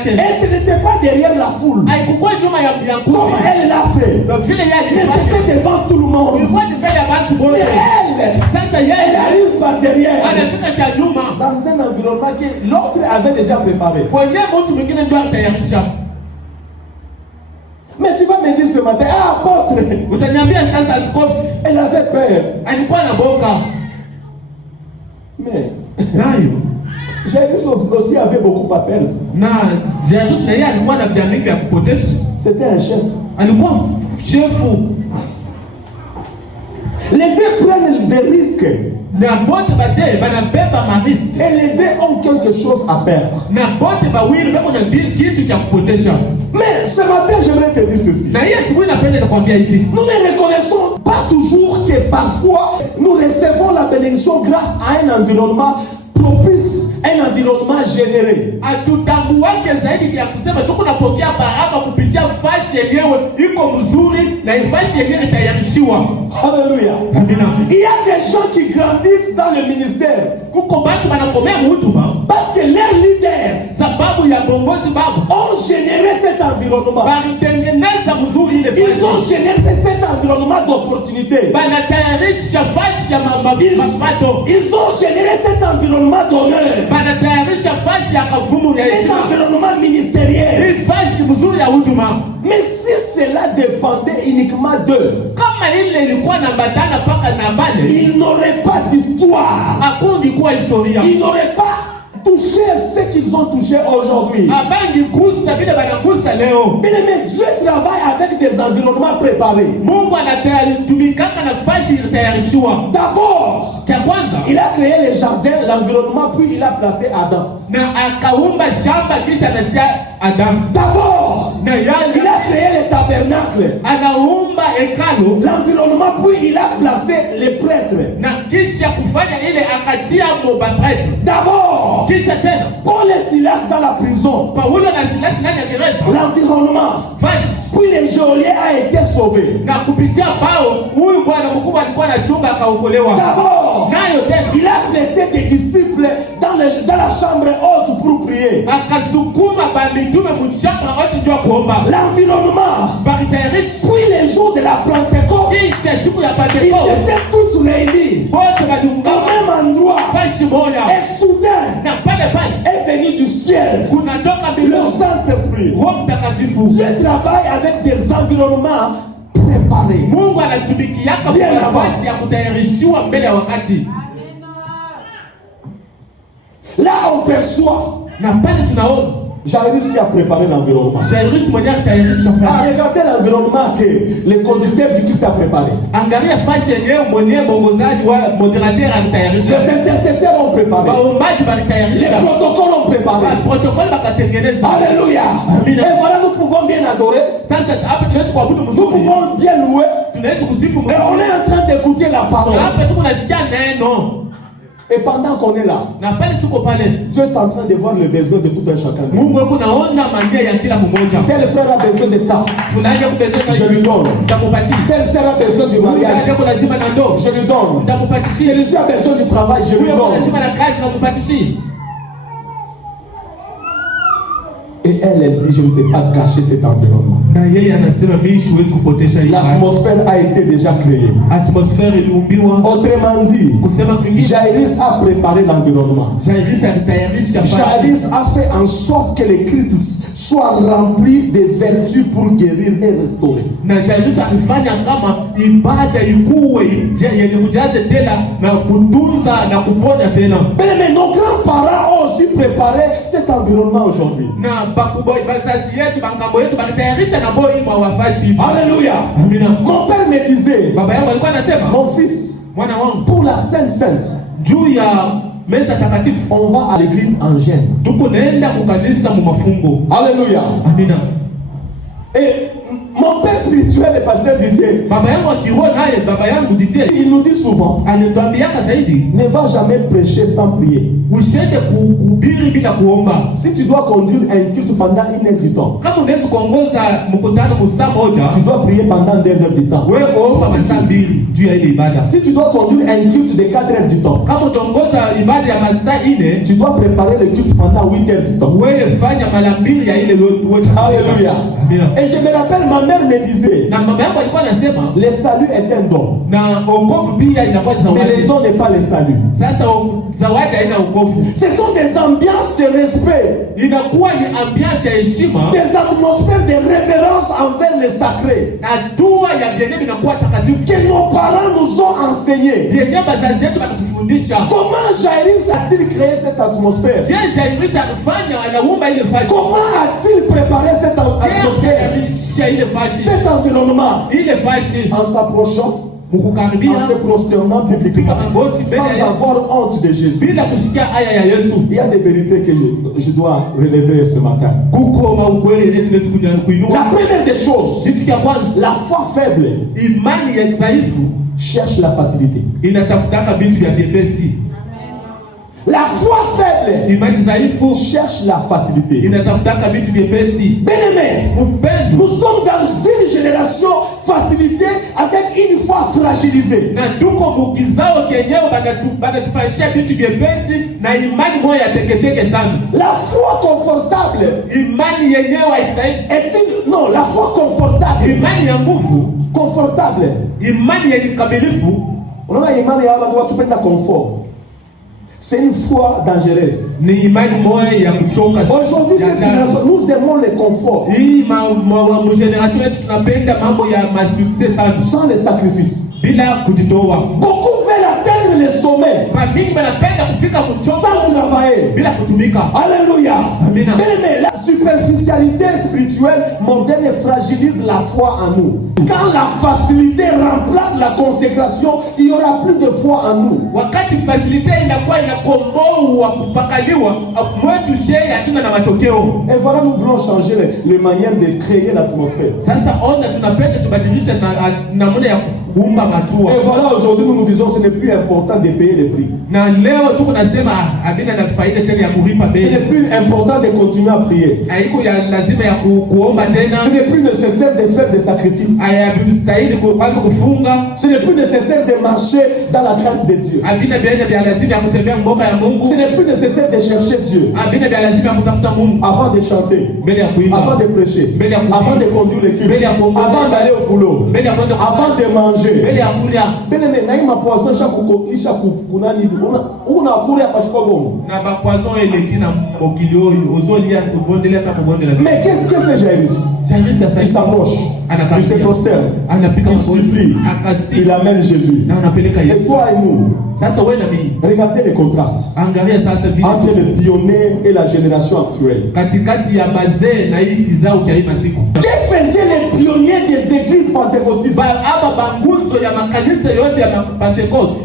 Et ce n'était pas derrière la foule. Comme elle l'a fait. Mais c'était devant tout le monde. Et elle arrive par derrière. Dans un environnement que l'autre avait déjà préparé. Mais tu vas me dire ce matin, apôtre, elle avait peur. Mais Jairus aussi avait beaucoup à perdre. C'était un chef. Les deux prennent des risques. Et les deux ont quelque chose à perdre. Mais ce matin, j'aimerais te dire ceci. Nous ne reconnaissons pas toujours que parfois nous recevons la bénédiction grâce à un environnement propice, un environnement généré. Alléluia. Il y a des gens qui grandissent dans le ministère parce que leurs leaders ont généré cet environnement. Ils ont généré cet environnement d'opportunité. Ils ont généré cet environnement d'honneur. Cet environnement ministériel. Mais si cela dépendait uniquement d'eux, ils n'auraient pas d'histoire. Ils n'auraient pas touché ce qu'ils ont touché aujourd'hui. Mais Dieu travaille avec des environnements préparés. D'abord, il a créé les jardins, l'environnement, puis il a placé Adam. D'abord, il a créé les tabernacles, l'environnement, puis il a placé les prêtres. D'abord, Paul et Silas dans la prison, l'environnement, puis le geôlier a été sauvé. D'abord, il a placé des disciples dans la chambre haute pour prier. L'environnement, puis les jours de la Pentecôte, ils étaient tous réunis au même endroit. Et soudain est venu du ciel le Saint-Esprit. Dieu travaille avec des environnements préparés. Bien avant. Là on perçoit Jairus qui a préparé l'environnement. Regardez l'environnement que le conducteur du culte a préparé. Les intercesseurs ont préparé. Les protocoles ont préparé. Alléluia. Et voilà, nous pouvons bien adorer. Nous pouvons bien louer. Et on est en train d'écouter la parole. Et pendant qu'on est là, Dieu est en train de voir le besoin de tout un chacun. Tel frère a besoin de ça, je lui donne. Tel frère a besoin du mariage, je lui donne. Celui-ci a besoin du travail, je lui donne. Et elle dit, je ne peux pas gâcher cet environnement. L'atmosphère a été déjà créée. Autrement dit, Jairus a préparé l'environnement. Jairus a fait en sorte que les cultes soient remplis de vertus pour guérir et restaurer. Mais nos grands-parents ont aussi préparé cet environnement aujourd'hui. Alléluia. Mon père me disait, mon fils, pour la Sainte Sainte, meza takatifu. On va à l'église en jeûne. Tuko naenda kukanisa mu mafungo. Alléluia. Amina. Et mon père spirituel, le pasteur Didier, baba yangu akiroho naye baba yangu Didier, il nous dit souvent, anatuambiaka zaidi, ne va jamais prêcher sans prier. Usiende kuhubiri bila kuomba. Si tu dois conduire un culte pendant 1 heure du temps, kama unaweza kuongoza mkutano saa moja, tu dois prier pendant 2 heures du temps. Wewe omba masaa 2 juu ya ile ibada. Si tu dois conduire un culte de 4 heures du temps, kama utaongoza ibada ya masaa 4, tu dois préparer le culte pendant 8 heures du temps. Wewe fanya mara 2 ya ile wote. Alléluia. Et je me rappelle, ma mère me disait, na mama yangu alikuwa anasema, le salut est un don. Na wokovu pia inakuwa zawadi. Mais le don n'est pas le salut. Sasa zawadi haina wokovu. Ce sont des ambiances de respect. Inakuwa ni ambiance ya heshima. Des atmosphères de révérence envers le sacré. Hatua ya bienemi inakuwa takatifu. Que nos parents nous ont enseigné. Yenye bazazi yetu wanatufundisha. Comment Jairus a-t-il créé cette atmosphère? Je Jairus alifanya anaumba ile fashi. Comment a-t-il préparé cette atmosphère? Cet environnement. Ile fashi. En s'approchant, en se prosternant publiquement, sans avoir honte de Jésus. Il y a des vérités que je dois relever ce matin. La première des choses, la foi faible cherche la facilité. La foi faible cherche la facilité. Bien-aimé, nous sommes dans une génération facilité avec une foi fragilisée. La foi confortable est une... Non, la foi confortable. Confortable. On a imani ya watu wanapenda confort. C'est une foi dangereuse. Aujourd'hui, cette génération, nous aimons le confort. Sans les sacrifices. Beaucoup veulent atteindre le sommet sans travailler. Alléluia. Mais la superficialité spirituelle moderne fragilise la foi en nous. Quand la facilité remplace la consécration, il n'y aura plus de foi en nous. Et voilà, nous voulons changer les manières de créer l'atmosphère. Et voilà, aujourd'hui, nous nous disons que ce n'est plus important de payer les prix. Ce n'est plus important de continuer à prier. Ce n'est plus nécessaire de faire des sacrifices. Ce n'est plus nécessaire de marcher dans la crainte de Dieu. Ce n'est plus nécessaire de chercher Dieu avant de chanter, avant de prêcher, avant de conduire l'équipe, avant d'aller au boulot, avant de manger. Bien-aimé, naima poisson chaque isha kunani una kule hapa shikogo. Na ba poisson eleki na mokilio ozolia kubondelea ta kubondelea. Mais qu'est-ce que fait Jairus? Il s'approche, il se prosterne, il supplie, il amène Jésus. Et toi et nous, regardez les contrastes entre les pionniers et la génération actuelle. Que faisaient les pionniers des églises pentecôtistes?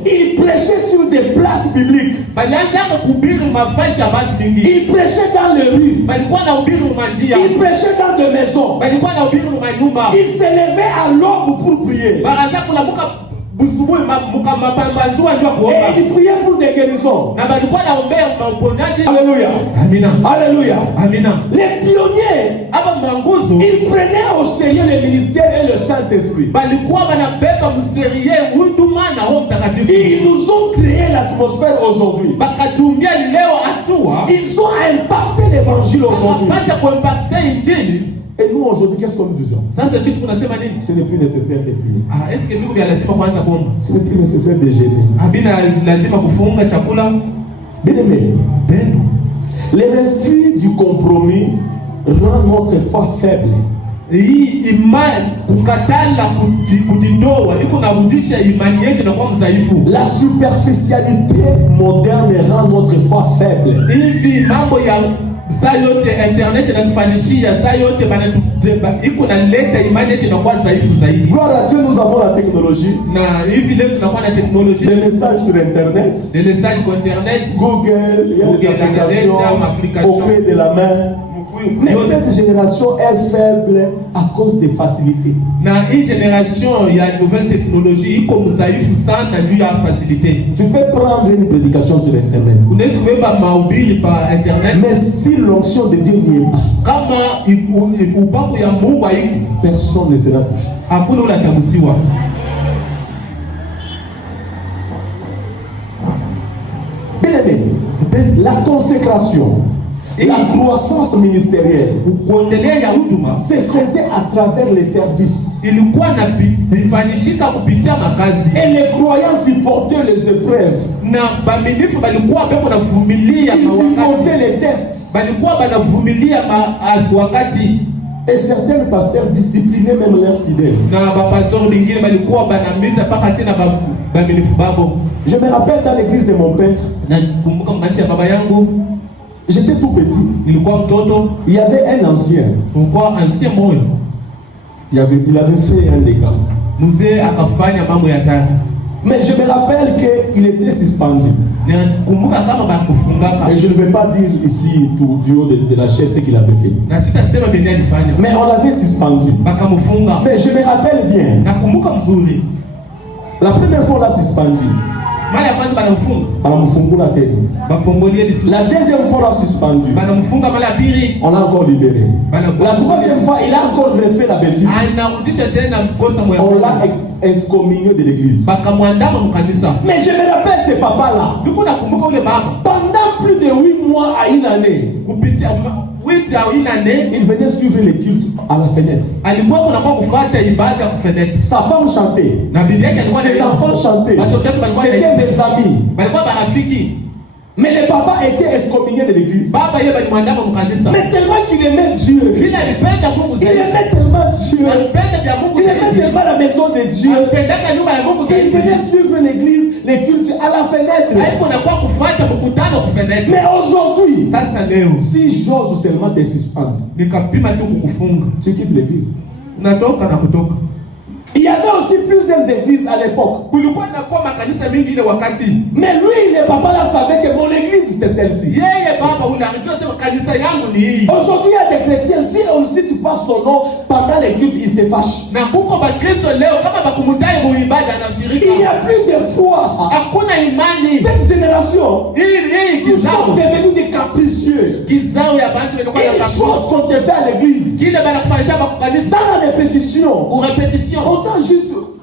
Ils prêchaient sur des places publiques. Ils prêchaient dans les rues. Ils prêchaient dans des maisons. Ils s'élevaient à l'aube pour prier. Et ils priaient pour des guérisons. Alléluia. Alléluia. Les pionniers, ils prenaient au sérieux le ministère et le Saint-Esprit. Ils nous ont créé l'atmosphère aujourd'hui. Ils ont impacté l'évangile aujourd'hui. Et nous aujourd'hui, qu'est-ce que nous disons? Ce n'est plus nécessaire de prier. Ce n'est plus nécessaire de gêner. Bien-aimé, le refus du compromis rend notre foi faible. La superficialité moderne rend notre foi faible. Saa yote internet inatufanyishia, saa yote iko na leta imani yetu inakuwa dhaifu zaidi. Gloire à Dieu, nous avons la technologie. Na hivi leo tunakuwa na teknolojia. Des messages sur internet. Des messages sur internet. Google, il y a des applications au clé de la main. Mais cette génération est faible à cause des facilités. Na hii génération ya nouvelle technologie iko mzaifu sana juu ya facilité. Tu peux prendre une prédication sur internet. Unaweza kubeba mahubiri par internet. Mais si l'onction de Dieu n'y est pas, kama upako ya Mungu haiko, personne ne sera touché. Hakuna ule atagusiwa. Bien aimé, la consécration, la croissance ministérielle se faisait à travers les services. Et les croyants supportaient les épreuves. Ils supportaient les tests. Et certains pasteurs disciplinaient même leurs fidèles. Je me rappelle dans l'église de mon père. J'étais tout petit. Il y avait un ancien. Il avait fait un dégât. Mais je me rappelle qu'il était suspendu. Et je ne vais pas dire ici du haut de la chaise ce qu'il avait fait. Mais on l'avait suspendu. Mais je me rappelle bien. La première fois on l'a suspendu. La deuxième fois on l'a suspendu. On l'a encore libéré. La troisième fois il a encore refait la bêtise. On l'a excommunié de l'église. Mais je me rappelle ce papa là. Pendant plus de 8 mois à une année, il venait suivre les cultes à la fenêtre. Sa femme chantait. Ses enfants chantaient. C'était mes amis. Mais le papa était excommunié de l'église. Mais tellement qu'il aimait Dieu. Il aimait tellement Dieu. Il aimait tellement la maison de Dieu. Il venait suivre l'église, les cultes à la fenêtre. Mais aujourd'hui, si j'ose seulement te suspendre, tu quittes l'église. Il y avait aussi plusieurs églises à l'époque. Mais lui, le papa là savait que mon église c'est celle-ci. Aujourd'hui, il y a des chrétiens, si on ne cite pas son nom pendant les cultes, ils se fâchent. Il n'y a plus de foi. Cette génération, ils sont devenus des capricieux. Une chose qu'on te fait à l'église, dans la répétition,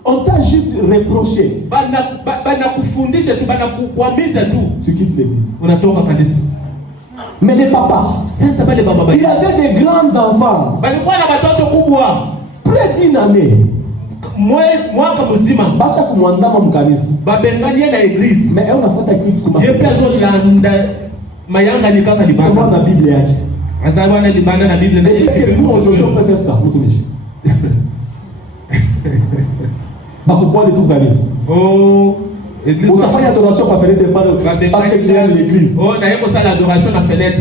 on t'a juste reproché. Tu quittes l'église. Mais les papas, il avait des grands enfants. Près d'une année. Mais on a fait comment la Bible est. Nous aujourd'hui on peut faire ça. Pourquoi les tout organisent? Oh, on t'a fait l'adoration par fenêtre parce que tu es à l'église. Oh, d'ailleurs, ça l'adoration à fenêtre.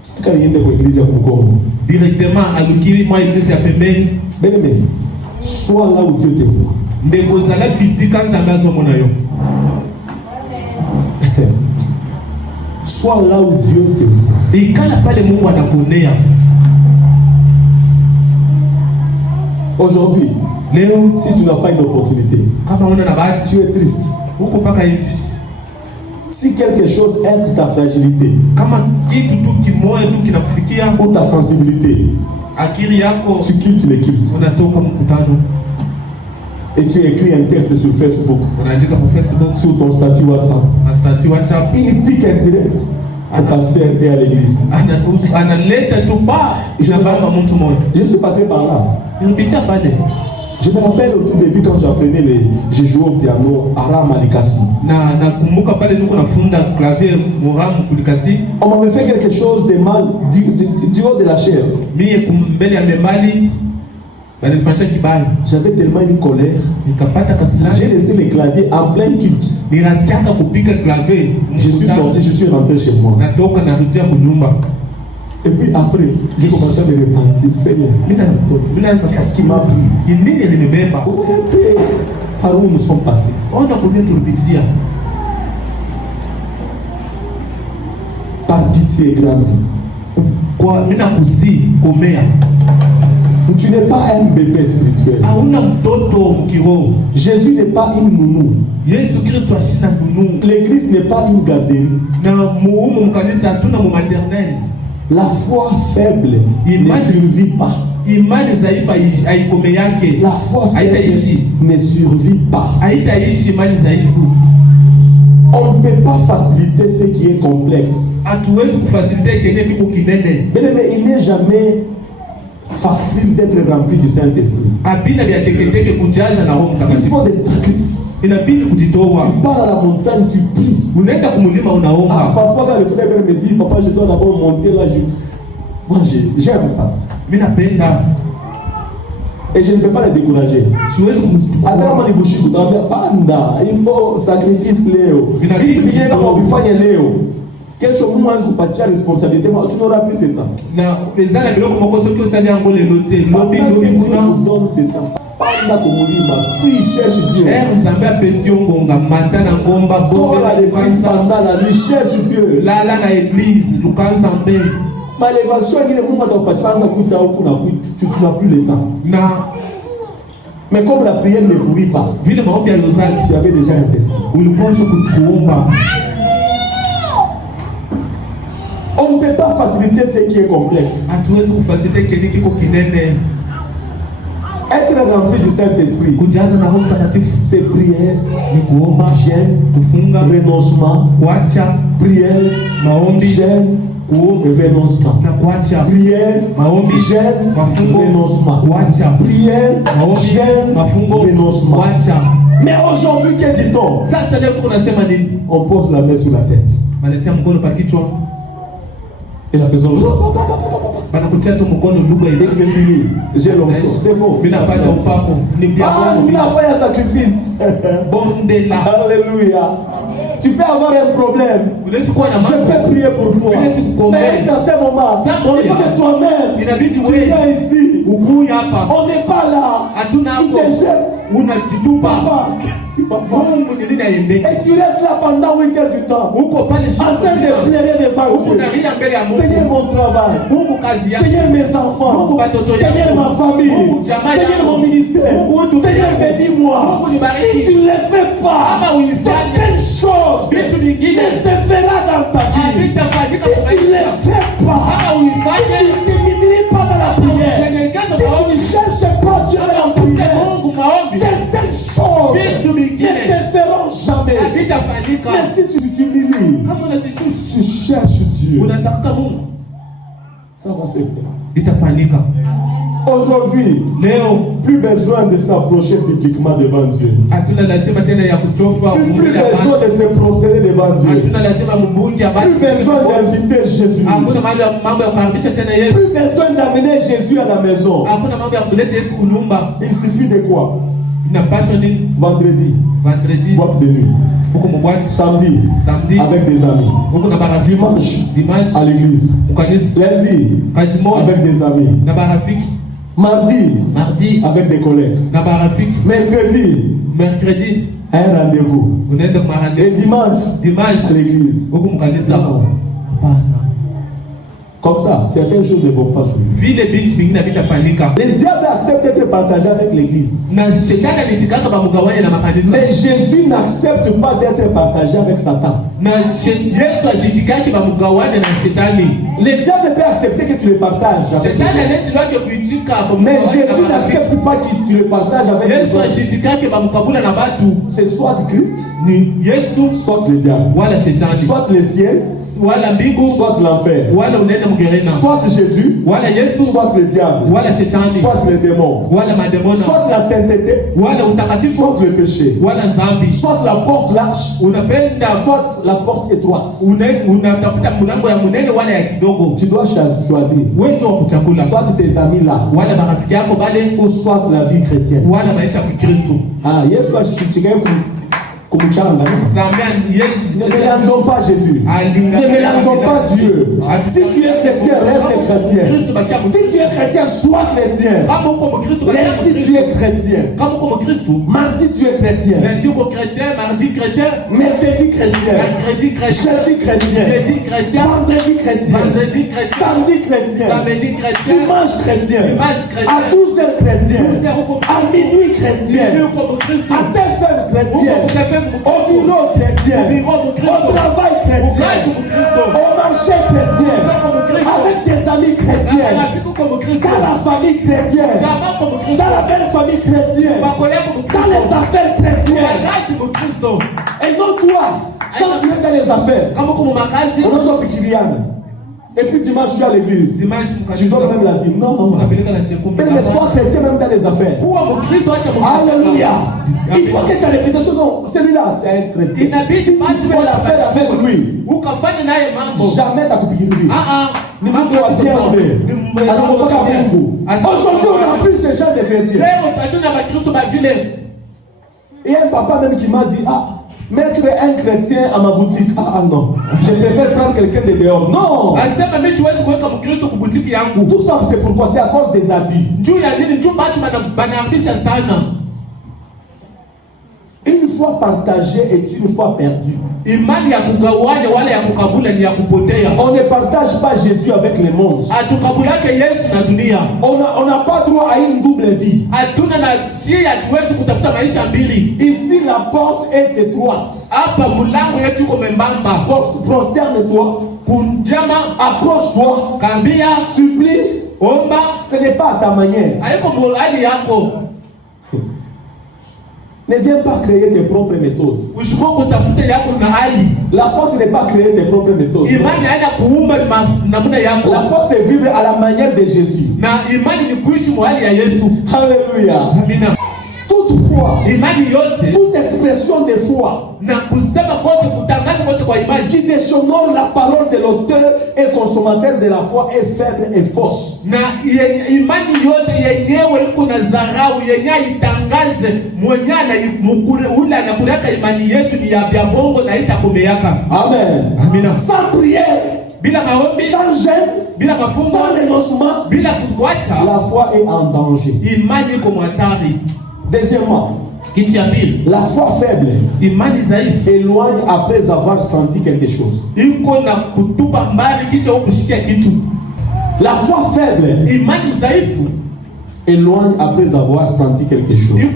C'est quand il y a une église à Congo. Directement à l'Ukiri, moi, l'église à Pembeni. Bien-aimé, sois là où Dieu te voit. Ndegozala bisi quand ça va sur mon ayo. Sois là où Dieu te voit. Et quand la parole de Mungu anakuonea. Aujourd'hui, si tu n'as pas une opportunité, tu es triste. Si quelque chose est ta fragilité ou ta sensibilité, tu quittes les cultes et tu écris un texte sur Facebook, sur ton statut WhatsApp, il pique un direct au pasteur et à l'église. Je suis passé par là. Je me rappelle au tout début quand j'apprenais j'ai joué au piano Aram Alikasi. On m'avait fait quelque chose de mal du haut de la chair. Banifanyia kibaya. J'avais tellement une colère. Nikapata kasirani. J'ai laissé les claviers en plein culte. Niliacha kupiga clavier. Je suis sorti, je suis rentré chez moi. Natoka narudia kunyumba. Et puis après, j'ai commencé à me repentir. Seigneur, qu'est-ce qui m'a pris? Par où nous sommes passés? Par pitié, grandis. Tu n'es pas un bébé spirituel. Jésus n'est pas une nounou. L'église n'est pas une garderie. La foi faible ne survit pas. La foi faible ne survit pas. On ne peut pas faciliter ce qui est complexe. Mais il n'est jamais facile d'être rempli du Saint-Esprit. Il faut des sacrifices. Tu pars à la montagne, tu pries. Parfois quand le frère me dit, papa, je dois d'abord monter là, moi j'aime ça. Et je ne peux pas les décourager. Il faut sacrifice Léo. Quelque chose moins vous pas de responsabilité, tu n'auras plus ce temps. Maintenant que tu nous donnes ce temps, puis cherche Dieu. Paul à l'église pendant la nuit, cherche Dieu. Malévation, tu n'as plus le temps. Mais comme la prière ne pourrit pas, tu avais déjà investi. On ne peut pas faciliter ce qui est complexe. Être rempli du Saint-Esprit, c'est prière, jeûne, renoncement, prière, jeûne, renoncement. Prière, jeûne, renoncement. Prière, jeûne, renoncement. Mais aujourd'hui, que dit-on? On pose la main sur la tête. Et la personne. Et c'est fini. J'ai l'onction. C'est bon. Ah, nous avons fait un sacrifice. Alléluia. Tu peux avoir un problème. Je peux prier pour toi. Mais à un certain moment, il faut que toi-même, tu viens ici. On n'est pas là. Tu te jettes. Papa, et tu restes là pendant 8 heures du temps en train de pleurer devant Dieu. Seigneur, mon travail, Seigneur, mes enfants, Seigneur, ma famille, Seigneur, mon ministère, Seigneur, bénis-moi. Si tu ne le fais pas, certaines choses ne se fera dans ta vie. Si tu ne le fais pas, si tu ne t'élimines pas dans la prière, si tu ne cherches pas Dieu dans la prière, certaines choses ne se feront jamais. Mais si tu t'humilies, tu cherches Dieu, ça va se faire. Aujourd'hui, plus besoin de s'approcher publiquement devant Dieu. Plus besoin de se prosterner devant Dieu. Plus besoin d'inviter Jésus. Plus besoin d'amener Jésus à la maison. Il suffit de quoi? Vendredi, boîte de nuit. Samedi, avec des amis. Dimanche, à l'église. Lundi, avec des amis. Mardi, avec des collègues. Mercredi, un rendez-vous. Et dimanche, à l'église. Comme ça, certaines choses ne vont pas suivre. Les diables acceptent d'être partagés avec l'église. Mais Jésus n'accepte pas d'être partagé avec Satan. Les diables peuvent accepter que tu le partages avec lui. Mais Jésus n'accepte pas que tu le partages avec les autres. C'est soit Christ, soit le diable, soit le ciel, soit l'enfer. kugerena. Soit Jésus, Wala Yesu, soit le diable, wala shetani, soit les démons, wala mademona, soit la sainteté, wala utakatifu, soit le péché, wala dhambi. soit la porte large, Unapenda soit la porte étroite. unatafuta mlango ya munene wala ya kidogo. Tu dois choisir. Wewe ndio kuchakula. Soit tes amis là, Wala marafiki yako bale, ou soit la vie chrétienne. wala maisha ya Kristo. Ah, Yesu ashichike kumchanga. Zambian Yesu. Ne mélangeons pas Jésus. Ne mélangeons pas Dieu. Si tu es chrétien, reste chrétien. Si tu es chrétien, sois chrétien. Lundi, tu es chrétien. Mardi, tu es chrétien. Mardi chrétien. Mercredi chrétien. Jeudi chrétien. Vendredi chrétien. Samedi chrétien. Dimanche chrétien. À 12h chrétien. À minuit chrétien. À TFM chrétien. Au bureau chrétien, au travail chrétien, au marché chrétien, avec des amis chrétiens, dans la famille chrétienne, dans la belle famille chrétienne, dans les affaires chrétiennes. Et non toi, quand tu es dans les affaires, on entend Pikiriane. Et puis dimanche, je suis à l'église. Tu dois même la dire. Non. Mais sois chrétien même dans les affaires. Alléluia. Il faut que tu aies la réputation. Non, celui-là, c'est un chrétien. Si tu fais l'affaire avec lui, jamais ta copine. Aujourd'hui, on a plus de gens de chrétiens. Il y a un papa même qui m'a dit, mettre un chrétien à ma boutique. Non. Je préfère prendre quelqu'un de dehors. Non. Tout ça, c'est pourquoi? C'est à cause des habits. Une fois partagé est une fois perdu. On ne partage pas Jésus avec le monde. On n'a pas droit à une double vie. Ici la porte est étroite. Prosterne-toi. Approche-toi. Supplie. Ce n'est pas à ta manière. Ne viens pas créer tes propres méthodes. La foi, ce n'est pas créer tes propres méthodes. La foi, c'est vivre à la manière de Jésus. Alléluia. Toutefois, toute expression de foi qui déshonore la parole de l'auteur et consommateur de la foi est faible et fausse. Amen. Sans prière, sans jeûne, sans renoncement, la foi est en danger. Deuxièmement, la foi faible éloigne après avoir senti quelque chose. La foi faible éloigne après avoir senti quelque chose. Une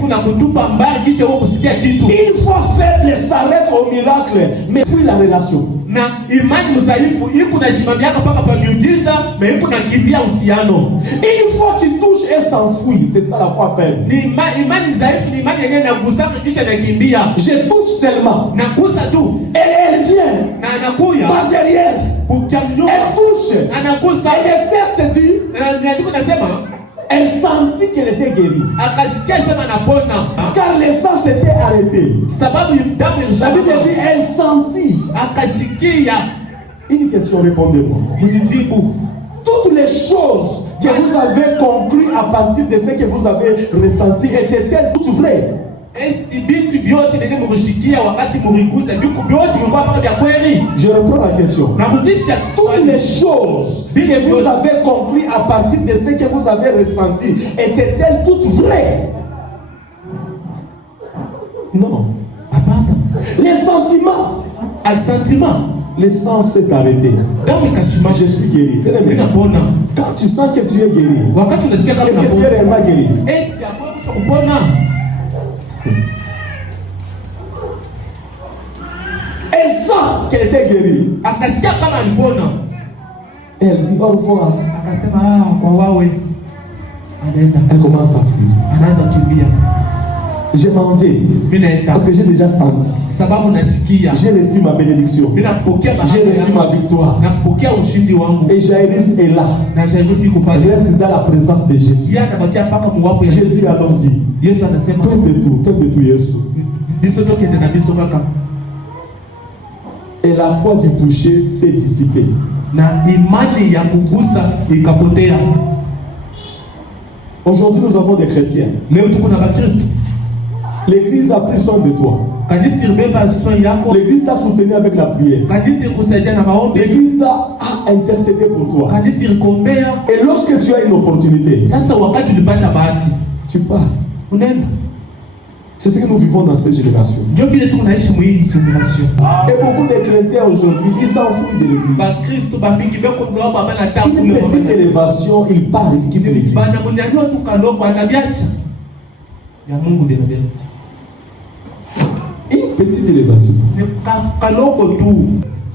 foi faible s'arrête au miracle, mais fuit la relation. Une foi qui touche et s'enfuit, c'est ça la foi faible. Je touche seulement. Et elle vient par derrière. Elle touche. Et le texte dit, elle sentit qu'elle était guérie. Car le sang s'était arrêté. La Bible dit elle sentit. Une question, répondez-moi. Toutes les choses que vous avez conclues à partir de ce que vous avez ressenti étaient-elles toutes vraies? Je reprends la question. Toutes les choses que vous avez conclues à partir de ce que vous avez ressenti étaient-elles toutes vraies? Non. Les sentiments. Le sang s'est arrêté. Je suis guéri. Quand tu sens que tu es guéri, est-ce que tu es réellement guéri? Elle sent qu'elle était guérie. Elle dit au revoir. Elle commence à fuir. Je m'en vais. Parce que j'ai déjà senti. J'ai reçu ma bénédiction. J'ai reçu ma victoire. Et Jairus est là. Il reste dans la présence de Jésus. Jésus allons-y. Tout de tout Jésus. Et la foi du toucher s'est dissipée. Aujourd'hui, nous avons des chrétiens. L'église a pris soin de toi. L'église t'a soutenu avec la prière. L'église a intercédé pour toi. Et lorsque tu as une opportunité, tu pars. C'est ce que nous vivons dans cette génération. Et beaucoup de chrétiens aujourd'hui, ils s'enfuient de l'église. Une petite élévation, ils partent, ils quittent l'église. Une petite élévation.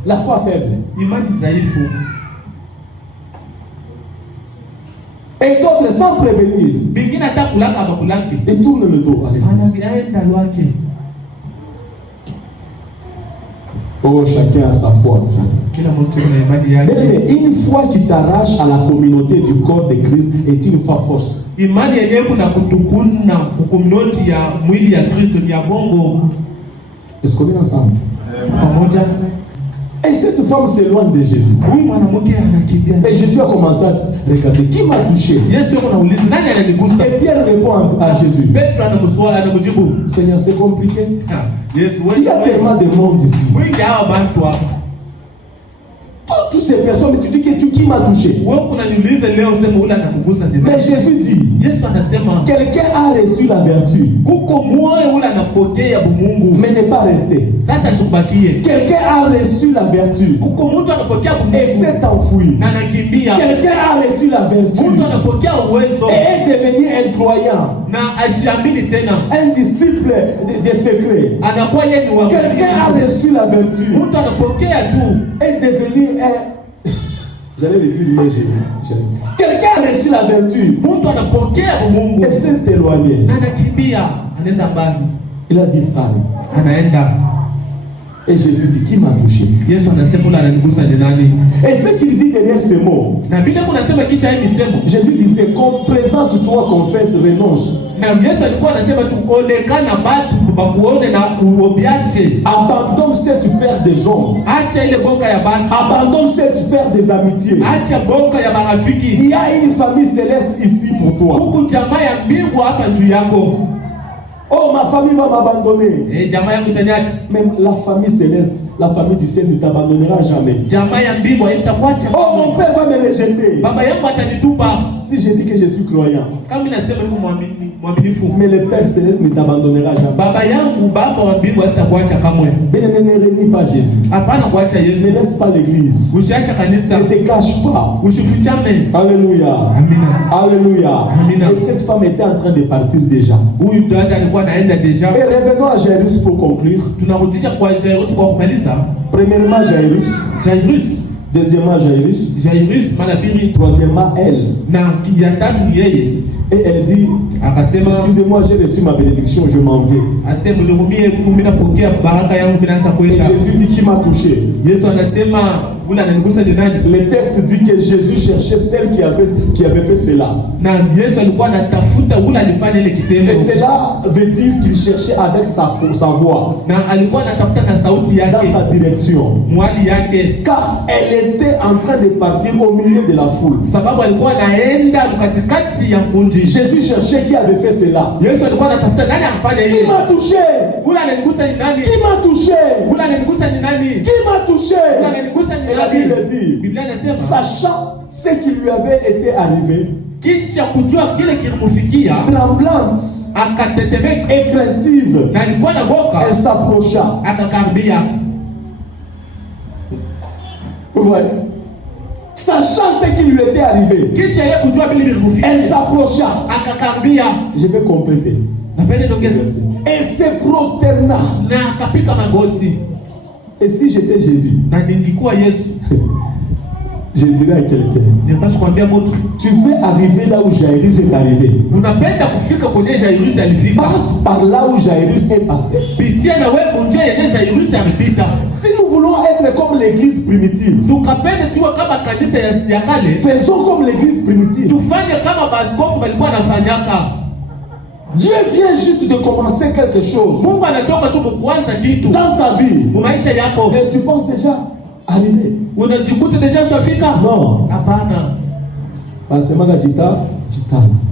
La foi faible. Et d'autres sans prévenir. Et tournent le dos. Oh, chacun a sa foi. Mais une foi qui t'arrache à la communauté du corps de Christ est une foi fausse. Est-ce qu'on est ensemble? Et cette femme s'éloigne de Jésus. Et Jésus a commencé à regarder qui m'a touché. Et Pierre répond à Jésus. Seigneur, c'est compliqué. Il y a tellement de monde ici. Toutes ces personnes, mais tu dis que qui m'a touché? Mais Jésus dit, quelqu'un a reçu la vertu, mais n'est pas resté. Quelqu'un a reçu la vertu et s'est enfoui. Quelqu'un a reçu la vertu et est devenu un croyant, un disciple des secrets. Quelqu'un a reçu la vertu et est devenu un... J'allais le dire, mais quelqu'un a reçu la vertu et s'est éloigné. Il a disparu. Et Jésus dit, qui m'a touché? Et ce qu'il dit derrière ces mots, Jésus disait, présente-toi, confesse, renonce. Abandonne cette paire des hommes. Abandonne cette paire des amitiés. Il y a une famille céleste ici pour toi. Oh, ma famille va m'abandonner. Même la famille céleste, la famille du ciel ne t'abandonnera jamais. Oh, mon père va me rejeter. Si je dis que je suis croyant, mais le Père céleste ne t'abandonnera jamais. Ne renie pas Jésus. Ne laisse pas l'église. Ne te cache pas. Alléluia. Alléluia. Et cette femme était en train de partir déjà. Et revenons à Jairus pour conclure. Premièrement, Jairus. Deuxièmement, Jairus. Troisièmement, elle. Et elle dit, excusez-moi, j'ai reçu ma bénédiction, je m'en vais. Et Jésus dit, qui m'a touché? Le texte dit que Jésus cherchait celle qui avait fait cela. Et cela veut dire qu'il cherchait avec sa voix, dans sa direction. Car elle était en train de partir au milieu de la foule. Jésus cherchait qui avait fait cela. Qui m'a touché? Qui m'a touché? Qui m'a touché? Et la Bible dit, sachant ce qui lui avait été arrivé, tremblante et craintive, elle s'approcha. Vous voyez? Sachant ce qui lui était arrivé, elle s'approcha. Je vais compléter. Elle se prosterna. Et si j'étais Jésus, Je dirais à quelqu'un, Nipasha kuambia mtu, tu veux arriver là où Jairus est arrivé. unapenda kufika kwenye Jairus alifika. Passe par là où Jairus est passé. Pitia na wewe njia yenye Jairus amepita. Si nous voulons être comme l'église primitive, Tukapende tuwe kama kanisa ya kale. faisons comme l'église primitive. Tufanye kama baskofu walikuwa wanafanyaka. Dieu vient juste de commencer quelque chose Mungu anatoka tu kuanza kitu dans ta vie. maisha yako. Et tu penses déjà arriver. Unajikuta deja ushafika? Non. Hapana. Anasemaga jitala.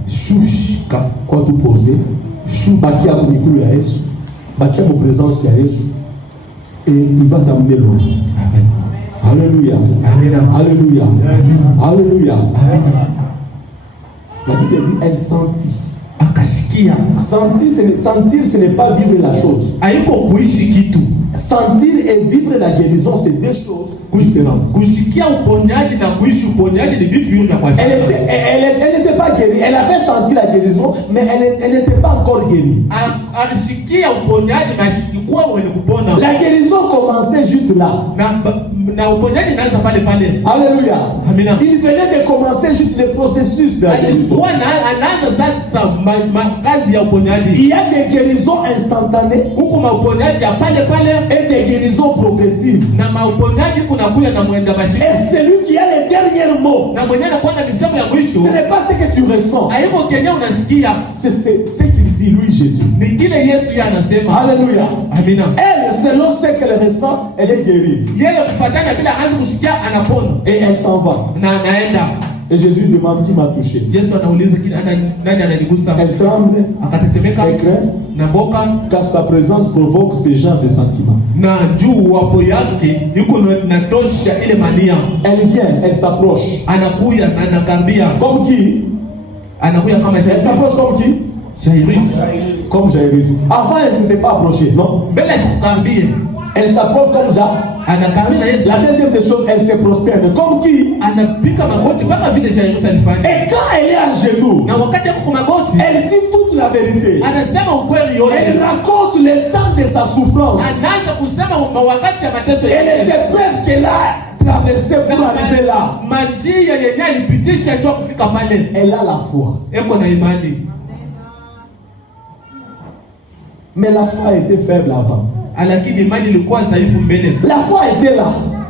Shushika. Kwa tu poser. Bakia kwa mikulu ya Yesu. Bakia kwa présence ya Yesu. Et il va t'amener loin. Amen. Alléluia. Amen. Alléluia. Amen. Alléluia. Amen. La Bible dit elle sentit. Akasikia. Sentir, ce n'est pas vivre la chose. Haiko kuishi kitu. Sentir et vivre la guérison, c'est deux choses différentes. Kusikia uponyaji na kuishi uponyaji ni vitu viwili kwa Elle n'était pas guérie. Elle avait senti la guérison, mais elle n'était pas encore guérie. Alishikia uponyaji na shikikuwa mwenye kupona. La guérison commençait juste là. Na uponyaji naanza pale pale. Alléluia. Amina. Il venait de commencer juste le processus de la guérison. Anaanza sasa kazi ya uponyaji. Il y a des guérisons instantanées. Huko mauponyaji ya pale pale et des guérisons progressives. Na mauponyaji kuna kuya na mwenda bashika. Et celui qui a les derniers mots. Na mwenye anakuwa na misemo ya mwisho. Ce n'est pas ce que tu ressens. Haiko kenye unasikia. C'est ce qu'il dit lui Jésus. Ni kile Yesu anasema. Alléluia. Amina. Elle, selon ce qu'elle ressent, elle est guérie. Yeye kufuatana bila anza kusikia anapona. Et elle s'en va. Na anaenda. Et Jésus demande qui m'a touché. Yesu anauliza nani ananigusa. Elle tremble. Akatetemeka. Elle craint. Na boka. Car sa présence provoque ce genre de sentiments. Na juu wapo yake yuko na tosha ile mania. Elle vient, elle s'approche. Anakuya na anakambia. Comme qui? Anakuya kama Jairus. Elle s'approche comme qui? Jairus. Comme Jairus. Avant, elle ne s'était pas approchée, non? Bela shikambie. Elle s'approche comme Jairus. La deuxième des choses, elle se prosterne. Comme qui? Anapika magoti mpaka vile Jairus alifanya. Et quand elle est à genoux, na wakati yako kwa magoti, elle dit toute la vérité. Anasema ukweli yote. Elle raconte le temps de sa souffrance. Anaanza kusema wakati ya mateso yake. Et les épreuves qu'elle a traversées pour arriver là. Majia yenye alipitisha ndio kufika pale. Elle a la foi. Eko na imani. Mais la foi était faible avant. Lakini imani ilikuwa dhaifu mbele. La foi était là.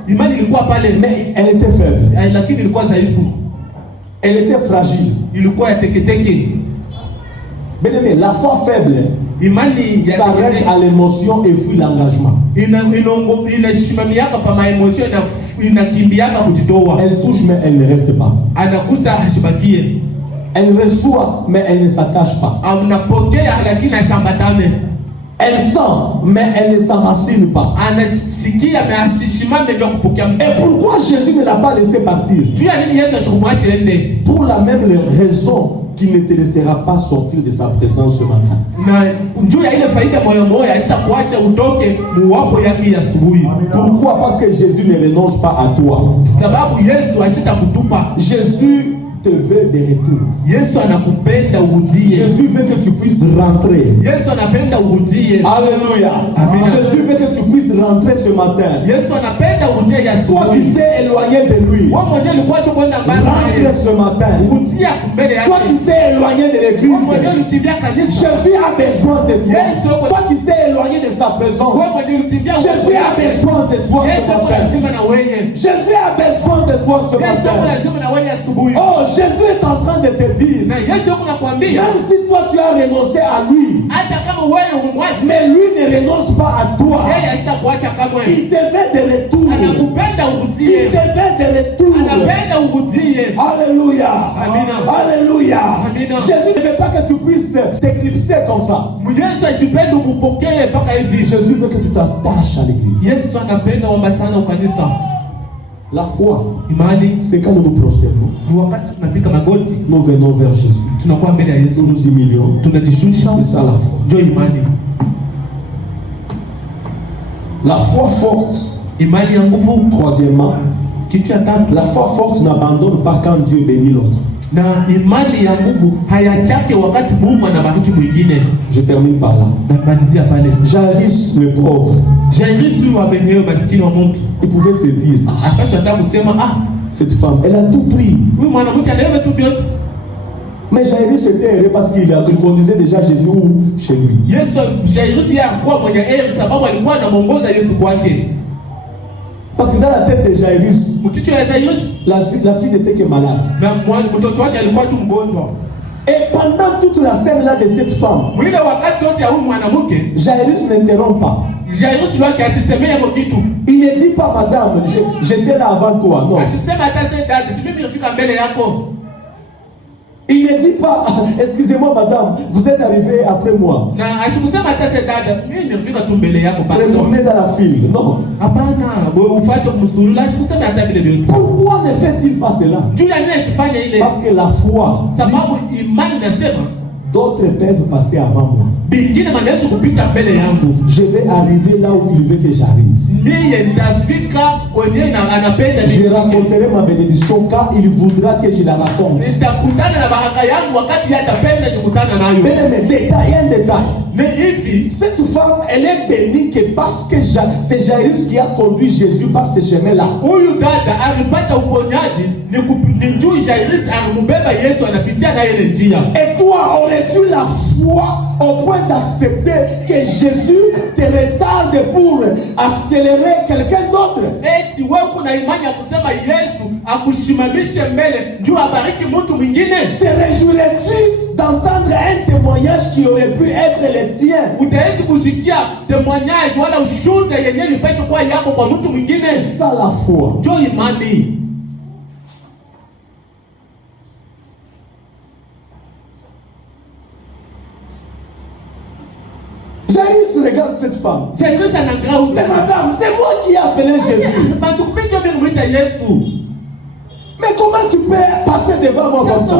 Imani ilikuwa pale. Mais elle était faible. Lakini ilikuwa dhaifu. Elle était fragile. Ilikuwa ya teketeke. Bien aimé, la foi faible imani s'arrête à l'émotion et fuit l'engagement. Inasimamiaka pa maemosio na inakimbiaka kujitoa. Elle touche mais elle ne reste pas. Anakusa hashibakie. Elle reçoit mais elle ne s'attache pas. Anapokea lakini ashambatane. Elle sent, mais elle ne s'enracine pas. Et pourquoi Jésus ne l'a pas laissé partir? Pour la même raison qu'il ne te laissera pas sortir de sa présence ce matin. Pourquoi? Parce que Jésus ne renonce pas à toi. Jésus te veut de retour. Yesu anakupenda urudie. Jésus veut que tu puisses rentrer. Yesu anapenda urudie. Alléluia. Amen. Jésus veut que tu puisses rentrer ce matin. Yesu anapenda urudie ya toi qui s'es éloigné de lui. Wewe mwenyewe ulikuwa kwenda mbali. Rentre ce matin. Urudie mbele yake. Toi qui s'es éloigné de l'église. Wewe mwenyewe ulikimbia kanisa. Jésus a besoin de toi. Yesu toi qui s'es éloigné de sa présence. Wewe mwenyewe ulikimbia. Jésus a besoin de toi ce matin. Jésus a besoin de toi ce matin. Oh, Jésus est en train de te dire, même si toi tu as renoncé à lui, mais lui ne renonce pas à toi. Il te veut de retour. Il te veut de retour. Alléluia. Alléluia. Jésus ne veut pas que tu puisses t'éclipser comme ça. Jésus veut que tu t'attaches à l'église. La foi, c'est quand nous nous prosternons. Nous venons vers Jésus. Nous nous humilions. C'est ça la foi. La foi forte. Troisièmement, la foi forte n'abandonne pas quand Dieu bénit l'autre. Je termine par là. Jairus le pauvre, il pouvait se dire, Cette femme, elle a tout pris. Huyu mwanamke anaiba tu vyote. Mais Jairus était heureux parce qu'il conduisait déjà Jésus chez lui. Jairus alikuwa mwenye heri sababu alikuwa anamuongoza Yesu kwake. Parce que dans la tête de Jairus, mkichwa ya Jairus, la fille n'était que malade. Na mtoto wake alikuwa tu mgonjwa. Et pendant toute la scène là de cette femme, mwile wakati wote ya huyu mwanamke, Jairus n'interrompt pas. Jairus lui akisemea kwa kitu. Il ne dit pas madame, j'étais là avant toi. Non. Asisema hata sasa dada, si mimi nifika mbele yako. Il ne dit pas, excusez-moi madame, vous êtes arrivé après moi. Na asikusema hata sasa dada, mimi nifika tu mbele yako basi. Retournez dans la file. Non. Hapana, ufuate msurula, asikusema hata vile vile. Pourquoi ne fait-il pas cela? Juu ya nini asifanye ile? Parce que la foi. Sababu imani nasema d'autres peuvent passer avant moi. Bingine manaweza kupita mbele yangu. Je vais arriver là où il veut que j'arrive. Mimi nitafika kwenye na anapenda. Je raconterai ma bénédiction quand il voudra que je la raconte. Nitakutana na baraka yangu wakati atapenda nikutana nayo. Mais détail, un détail. Mais hivi, cette femme, elle est bénie que parce que c'est Jairus qui a conduit Jésus par ce chemin-là. Huyu dada alipata uponyaji ni juu Jairus alimbeba Yesu anapitia na ile njia. Et toi, aurais-tu la foi au point d'accepter que Jésus te retarde pour accélérer quelqu'un d'autre? Eti wewe kuna imani ya kusema Yesu akushimamishe mbele juu abariki mtu mwingine? Te réjouirais-tu d'entendre un témoignage qui aurait pu être le tien? Utaanza kusikia témoignage wala ushuhuda yenyewe lipashe kwa yako kwa mtu mwingine? C'est ça la foi. Ndio imani. Jairus regarde cette femme. Jairus anaangalia. Mais madame, c'est moi qui ai appelé Jésus. Mais comment tu peux passer devant moi comme ça?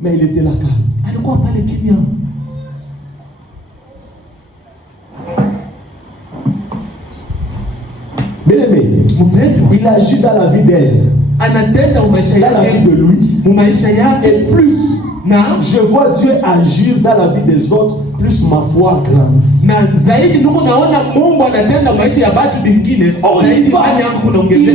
Mais il était là calme. Alikuwa pale kimya. Bien-aimé, il agit dans la vie d'elle. Anatenda maisha yake. Dans la vie de lui. Maisha yake. Et plus je vois Dieu agir dans la vie des autres, plus ma foi grande. Na zaidi ndugu naona Mungu anatenda maisha ya watu wengine. Il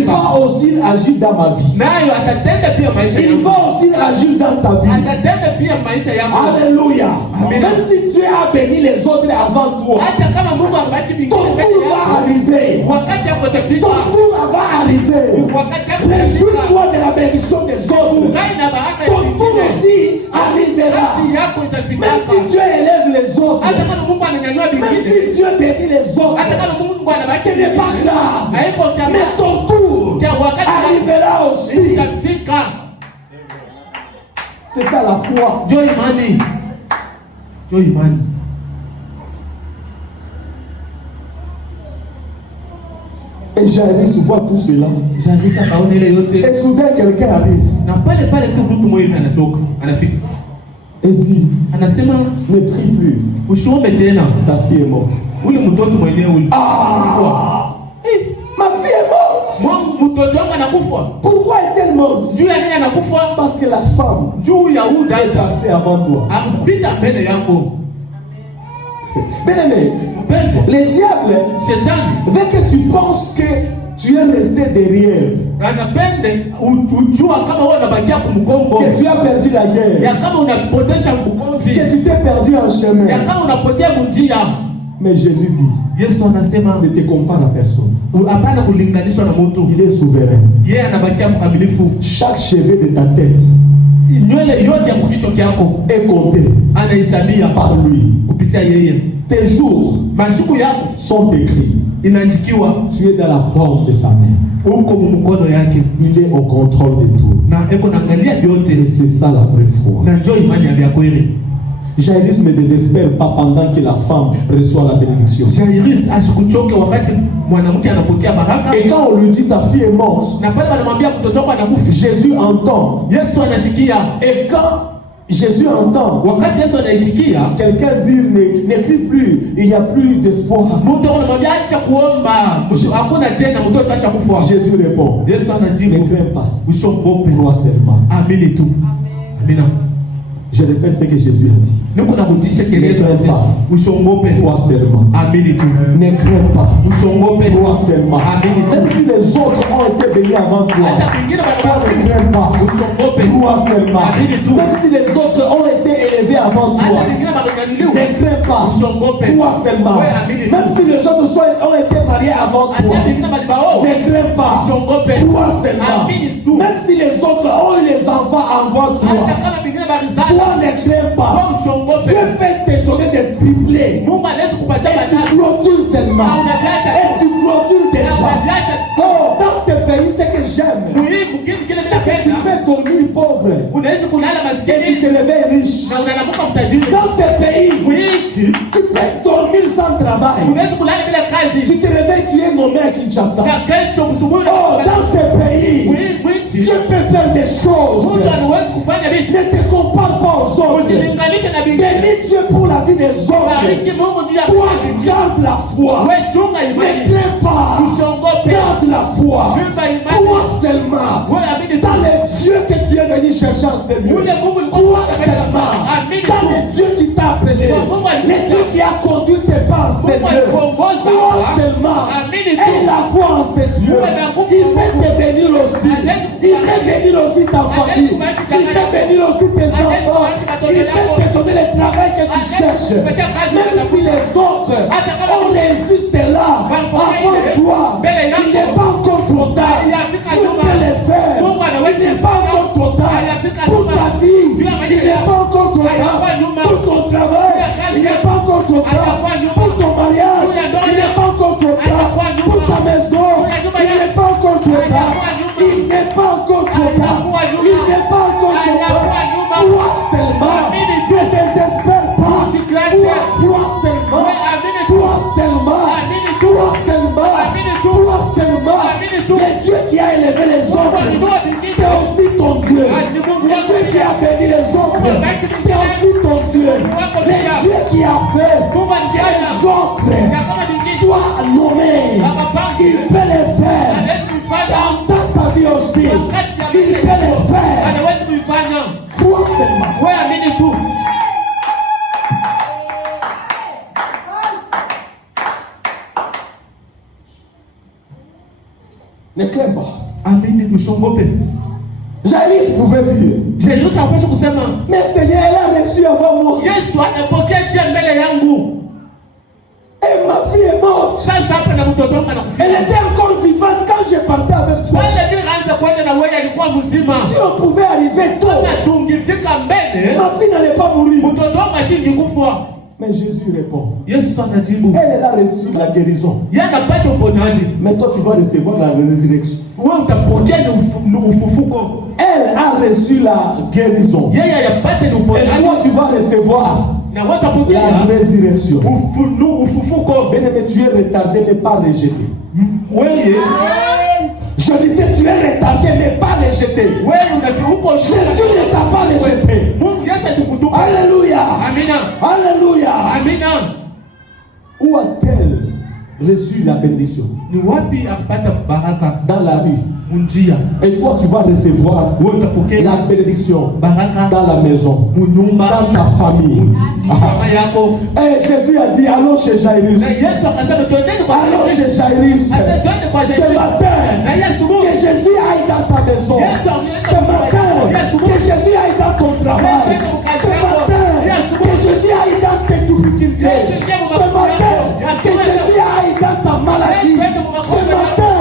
va aussi agir dans ma vie. Nayo atatenda pia maisha yangu. Il va aussi agir dans ta vie. Atatenda pia maisha yangu. Alléluia. Même si Dieu a béni les autres avant toi, hata kama Mungu abariki wengine mbele yako, ton tour va arriver. Wakati yako utafika. Ton tour va arriver. Wakati yako réjouis-toi de la bénédiction des autres. Ton tour aussi arrivera. Même si Dieu élève les autres, même si Dieu bénit les autres, ce n'est pas grave. Mais ton tour arrivera aussi. C'est ça la foi. Joy money. Joy money. Et Jairus voit tout cela. Et soudain quelqu'un arrive. Et dit, ne prie plus. Ta fille est morte. Ah! Ma fille est morte. Pourquoi est-elle morte? Parce que la femme est passée avant toi. Bien-aimé, le diable veut que tu penses que tu es resté derrière. Que tu as perdu la guerre. Que tu t'es perdu en chemin. Mais Jésus dit, ne te compare à personne. Il est souverain. Chaque cheveu de ta tête est compté par lui. Tes jours sont écrits. Tu es dans la porte de sa main. Il est au contrôle de tout. Et c'est ça la vraie foi. Jairus ne désespère pas pendant que la femme reçoit la bénédiction. Et quand on lui dit ta fille est morte, Jésus entend. Et quand Jésus entend, quelqu'un dit n'écris plus, il n'y a plus d'espoir. Jésus répond, ne crains pas, crois seulement. Je répète ce que Jésus a dit. Niko nakutisha kelele pas. Usiongope. Toi seulement. Amini tu. Ne crains pas. Usiongope. Toi seulement. Amini tu. Même si les autres ont été bénis avant toi, Hata vingine toi ne bado crains pas. usiongope. Toi seulement. Amini tu. Même si les autres ont été élevés avant toi, Hata vingine bado nyanyuliwa. ne crains pas. Usiongope. Toi seulement. Ouais, amini tu. Même si les autres ont été mariés avant toi, Hata vingine bado bao. ne crains pas. Usiongope. Toi seulement. Amini tu. Même si les autres ont eu les enfants avant toi, Hata kama vingine bado zaa. toi ne crains pas. Usiongope. Dieu peut te donner des triplés. Mungu anaweza kupatia Et tu baraka. clôtures seulement. Et tu clôtures des gens. Oh, dans ce pays, ce que j'aime, Muhimu kitu kile c'est que tu kinapenda. peux dormir pauvre Unaweza kulala et tu maskini te réveilles riche. na unalamuka mtajiri. Dans ce pays, Muhimu tu peux dormir sans travail. unaweza kulala bila kazi. Tu te réveilles, tu es nommé à Kinshasa. Na kesho msubuhi na Oh, dans ce pays, muhimu Dieu peut faire des choses. Mungu anaweza kufanya vitu. Ne te compare pas aux autres. Usilinganishe na vingine. Bénis Dieu pour la vie des autres. Bariki Mungu juu ya Toi, garde la foi. wewe, chunga Ne imani. crains pas. Usiongope. Garde la foi. Chunga imani. Toi seulement. Wewe amini tu. Dans les dieux que tu es venu chercher en ce lieu. Ule Mungu Toi seulement. amini Dans tu. les dieux qui t'a appelé. Le Dieu qui a conduit tes pas en ce lieu. Toi seulement. Et la foi en ce Dieu. Il peut te bénir aussi. Il peut bénir aussi ta famille. Il peut bénir aussi tes enfants. Il peut te donner le travail que tu cherches. Même si les autres ont réussi cela avant toi, il n'est pas encore trop tard. Tu peux le faire. Il n'est pas encore trop tard. Pour ta vie, il n'est pas encore trop tard. Pour ton travail, il n'est pas encore trop tard. Pour ton mariage, il n'est pas encore trop tard. Pour ta maison, il n'est pas encore trop tard. Il n'est pas encore trop tard. Il n'est pas encore trop tard. Toi seulement, ne désespère pas. Toi seulement, toi seulement, toi seulement, toi seulement. Le Dieu qui a élevé les autres, c'est aussi ton Dieu. Le Dieu qui a béni les autres, c'est aussi ton Dieu. Le Dieu qui a fait que les autres soient nommés, il peut les faire. Dans ta vie aussi, il peut les faire. anaweza kuifanya. Toi seulement. Wewe amini tu. Ne crains pas. Amini, usiongope. Jairus pouvait dire, Yesu hapaswi kusema mais Seigneur, elle a reçu avant moi. Yesu amepokea njia mbele yangu. Et ma fille est morte. Sasa hapa na mtoto wangu anakufa. Elle était encore vivante quand je partais avec toi. Wale ndio anza kwenda na wewe alikuwa mzima. Si on pouvait arriver tôt, Kama tungifika mbele, ma fille n'allait pas mourir. mtoto wangu asingekufa. Mais Jésus répond, Yesu anajibu. elle a reçu la guérison. Yeye anapata uponyaji. Mais toi, tu vas recevoir la résurrection. Wewe utapokea ni ufufuko. Elle a reçu la guérison. Yeye ayapate ni Et uponyaji. toi, tu vas recevoir Na wewe utapokea la résurrection. ufufuko. Bien-aimé, tu es retardé, mais pas rejeté. Wewe Je disais, tu es retardé, mais pas rejeté. wewe unafiuko Jésus ne t'a pas rejeté. Mungu Yesu asikutupa. Alléluia. Amina. Alléluia. Amina. Où a-t-elle reçu la bénédiction? Ni wapi apata baraka? Dans la rue. Munjia. Et toi, tu vas recevoir Wewe utapokea la bénédiction baraka dans la maison, munyumba dans ta famille. mama yako. Et Jésus a dit, allons chez Jairus. Na Yesu akasema twendeni kwa Allons Yesu. chez Jairus. Asa twende kwa Ce Yesu. matin, Na Yesu Mungu. que Jésus aille dans ta maison. Yesu aonyeshe Ce matin, que Jésus aille dans ton travail. Ce matin, que Jésus aille dans tes difficultés. Ce matin, que Jésus aille dans ta maladie. Ce matin,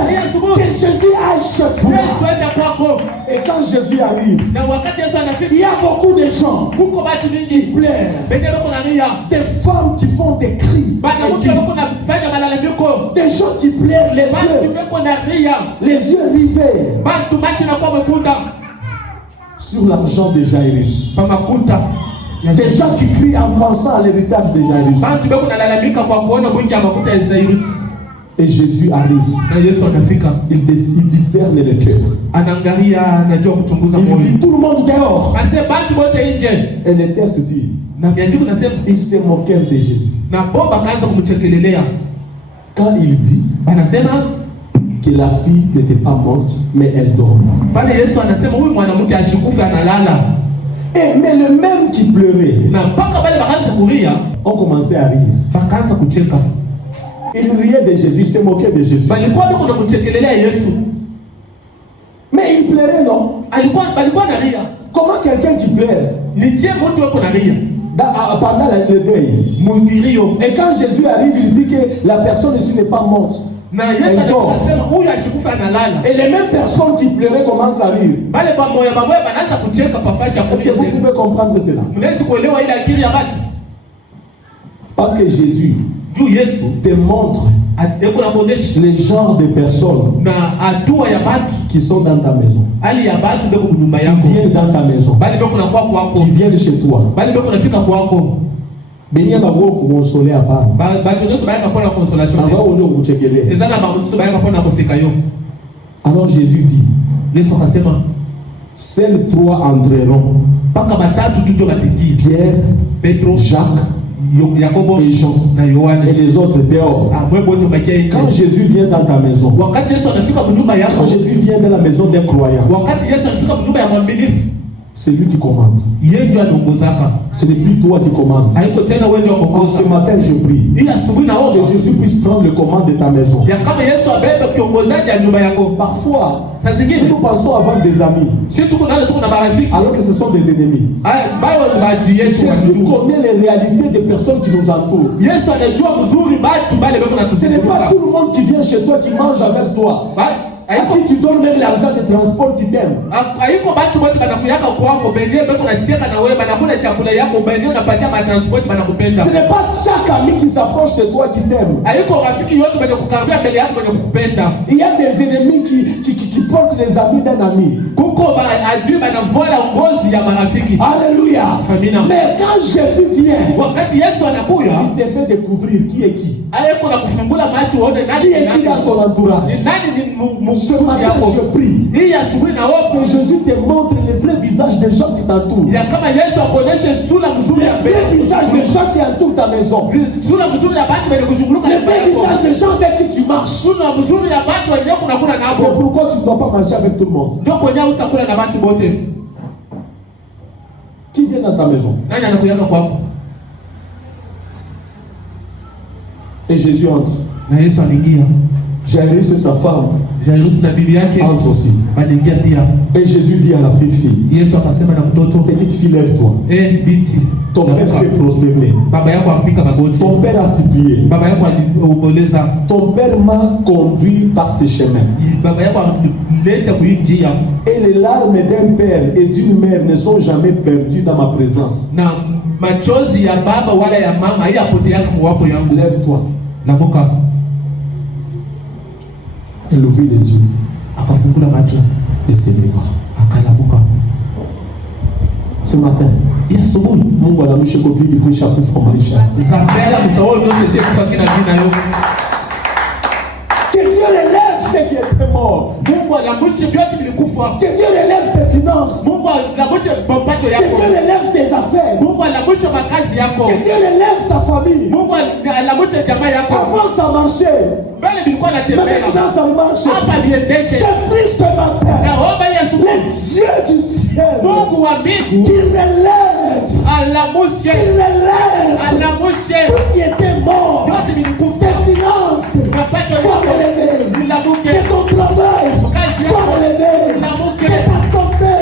que Jésus aille chez toi. Yesu enda kwako. Et quand Jésus arrive, Na wakati Yesu anafika, il y a beaucoup de gens huko watu qui wengi pleurent. benye bako na ria. Des femmes qui font des cris. Bana mke bako na fanya malalamiko. Des gens qui pleurent les Bantu yeux. bako na ria. Les yeux rivés Bantu macho na kwa mkunda. sur l'argent de Jairus. Pa makuta. Des gens qui crient en pensant à l'héritage de Jairus. Bantu bako na lalamika kwa kuona mwingi ya makuta ya Jairus. Et Jésus arrive. Na Yesu anafika. Il discerne le cœur. Anaangalia, anajua kuchunguza Il moyo. dit tout le monde dehors. Anasema bantu bote nje. Et le texte dit, Na miandiko nasema ils se moquèrent de Jésus. na bomba kaanza kumchekelelea. Quand il dit Anasema que la fille n'était pas morte, mais elle dormait. pale Yesu anasema huyu mwanamke ashikufa analala. Mais le même qui pleurait, na mpaka wale wakaanza kulia, on commençait à rire. wakaanza kucheka. Il riait de Jésus, il se moquait de Jésus. Balikuwa biko kumchekelelea Yesu. Mais il pleurait, non? Balikuwa nalia. Comment quelqu'un qui pleure? Ni je mtu wako nalia pendant le deuil. Mungirio. Et quand Jésus arrive, il dit que la personne ici n'est pas morte. Na Yesu anasema huyu ashikufa analala. Et les mêmes personnes qui pleuraient commencent à rire. Bale bamoya banaanza kucheka pafasha kulia. Est-ce que vous pouvez comprendre cela? Mnaweza kuelewa ile akili ya watu? Parce que Jésus te montre les genres de personnes qui sont dans ta maison, qui viennent dans ta maison, qui viennent chez toi. Béni à consoler à part. Alors Jésus dit, seuls trois entreront: Pierre, Pedro, Jacques et Jean, et les autres dehors. Quand Jésus vient dans ta maison, quand Jésus vient dans la maison d'un croyant, c'est lui qui commande. Ce n'est plus toi qui commandes. Ce matin je prie que Jésus puisse prendre le commande de ta maison. Parfois nous pensons avoir des amis alors que ce sont des ennemis. Jésus connaît les réalités des personnes qui nous entourent. Ce n'est pas tout le monde qui vient chez toi qui mange avec toi, à qui tu donnes même l'argent de transport qui t'aime. Ce n'est pas chaque ami qui s'approche de toi qui t'aime. Il y a des ennemis qui portent les amis d'un ami. Alléluia. Mais quand Jésus vient, il te fait découvrir qui est qui. Qui est qui dans ton entourage. Ce matin je prie que Jésus te montre le vrai visage des gens qui t'entourent. Le vrai visage des gens qui entourent ta maison. Le vrai visage des gens avec qui tu marches. C'est pourquoi tu ne dois pas marcher avec tout le monde. Qui vient dans ta maison? Et Jésus entre. Jairus et sa femme entre aussi. Et Jésus dit à la petite fille: petite fille, lève-toi. Ton père s'est prosterné. Ton père a supplié. Ton père m'a conduit par ses chemins. Et les larmes d'un père et d'une mère ne sont jamais perdues dans ma présence. Lève-toi. Elle ouvrit les yeux et s'éleva. Ce matin, Mungu anamsha kubidi kuisha kufa maisha. Que Dieu relève ceux qui étaient morts. Que Dieu relève tes finances. Que Dieu relève tes affaires. Que Dieu relève ta famille. Avant ça marchait. Mais maintenant ça marche. J'ai pris ce matin le Dieu du ciel qui relève tout ce qui était mort. Tes finances soient relevées. Que ton travail soit relevé. Que ta santé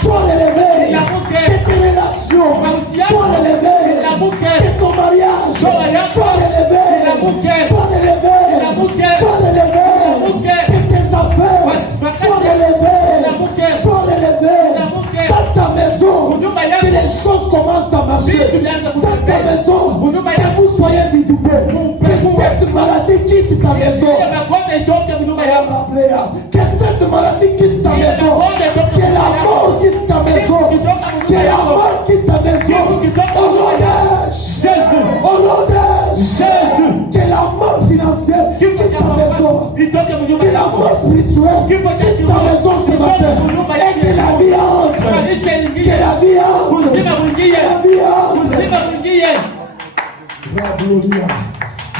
soit relevée. Que tes relations soient relevées. Que ton mariage soit relevé. Soit relevé. Sois relevé, que tes affaires soient relevées, soient relevées. Dans ta maison, que les choses commencent à marcher. Dans ta maison, que vous soyez visités. Que cette maladie quitte ta maison. Que cette maladie quitte ta maison. Que la mort quitte ta maison. Que la mort quitte ta maison. Au nom de Jésus. Au nom de Jésus. Que la mort financière quitte ta maison. Que la mort spirituelle quitte ta maison ce matin. Et que la vie entre. Que la vie entre. Que la vie entre.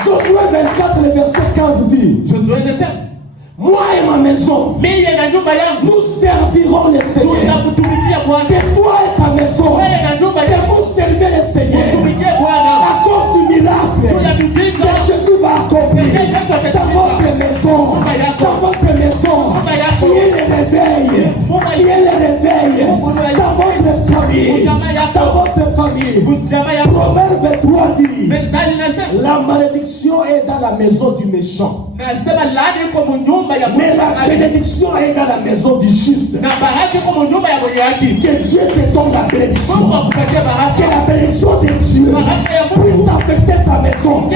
Josué 24, le verset 15 dit: moi et ma maison, nous servirons le Seigneur. Que toi et ta maison, dans votre maison, dans votre maison, qui est le réveil, qui est le réveil dans votre famille, dans votre famille. Proverbe 3 dit, la malédiction est dans la maison du méchant, mais la bénédiction est dans la maison du juste. Que Dieu te donne la bénédiction, que la bénédiction de Dieu puisse affecter ta maison,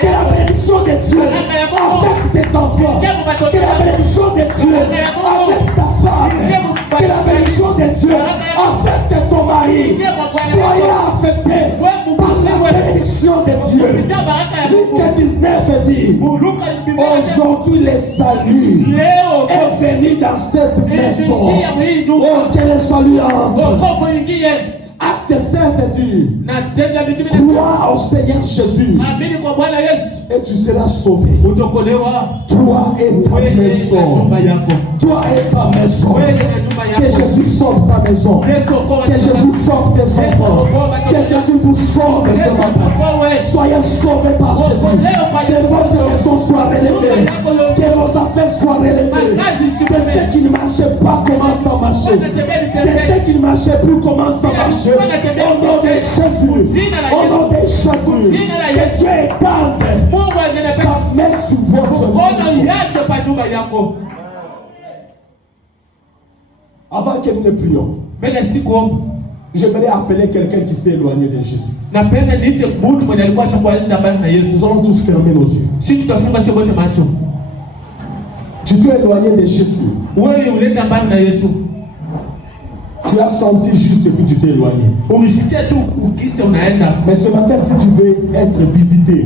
que la bénédiction de Dieu affecte tes enfants, que la bénédiction de Dieu affecte ta femme, que la bénédiction de Dieu affecte ton mari. Soyez affectés par la bénédiction de Dieu. Luc 19 dit, aujourd'hui le salut est venu dans cette maison. Oh, quel est le salut entre. Acte 16 dit, crois au Seigneur Jésus et tu seras sauvé. Toi et ta maison. Toi et ta maison. Que Jésus sauve ta maison. Que Jésus sauve tes enfants. Que Jésus vous sauve ce matin. Soyez sauvés par Jésus. Que votre maison soit relevée. Que vos affaires soient relevées. Que ce qui ne marchait pas commence à marcher. Que ce qui ne marchait plus commence à marcher. Au nom de Jésus. Au nom de Jésus. Que Dieu étende sa main sur votre vie. Avant que nous ne prions, j'aimerais appeler quelqu'un qui s'est éloigné de Jésus. Nous allons tous fermer nos yeux. Tu t'es éloigné de Jésus. Tu as senti juste et puis tu t'es éloigné. Mais ce matin, si tu veux être visité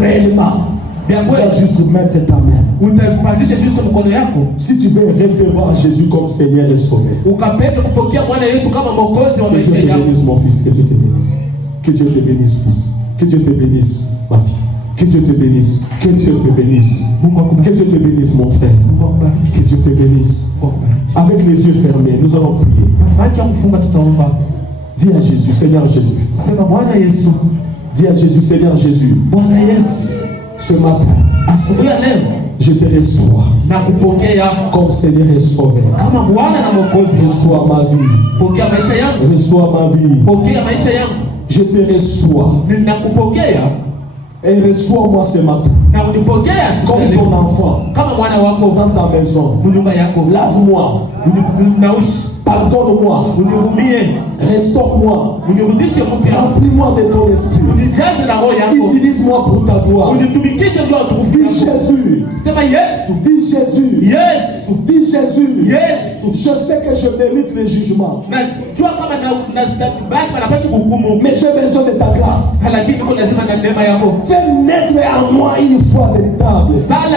réellement, tu dois juste mettre ta main. Si tu veux recevoir Jésus comme Seigneur et Sauveur, que Dieu te bénisse mon fils, que Dieu te bénisse. Que Dieu te bénisse fils. Que Dieu te bénisse ma fille. Que Dieu te bénisse. Que Dieu te bénisse. Que Dieu te bénisse mon frère. Que Dieu te bénisse. Avec les yeux fermés, nous allons prier. Dis à Jésus, Seigneur Jésus. Dis à Jésus, Seigneur Jésus. Ce matin, je te reçois comme Seigneur et Sauveur. Reçois ma vie. Reçois ma vie. Je te reçois. Et reçois-moi ce matin comme ton enfant dans ta maison. Lave-moi. Pardonne-moi. Restaure-moi. Remplis-moi de ton esprit. Utilise-moi pour ta gloire. Dis Jésus. Dis Jésus. Dis Jésus. Je sais que je mérite le jugement. Mais j'ai besoin de ta grâce. Fais naître en moi une foi véritable. Fais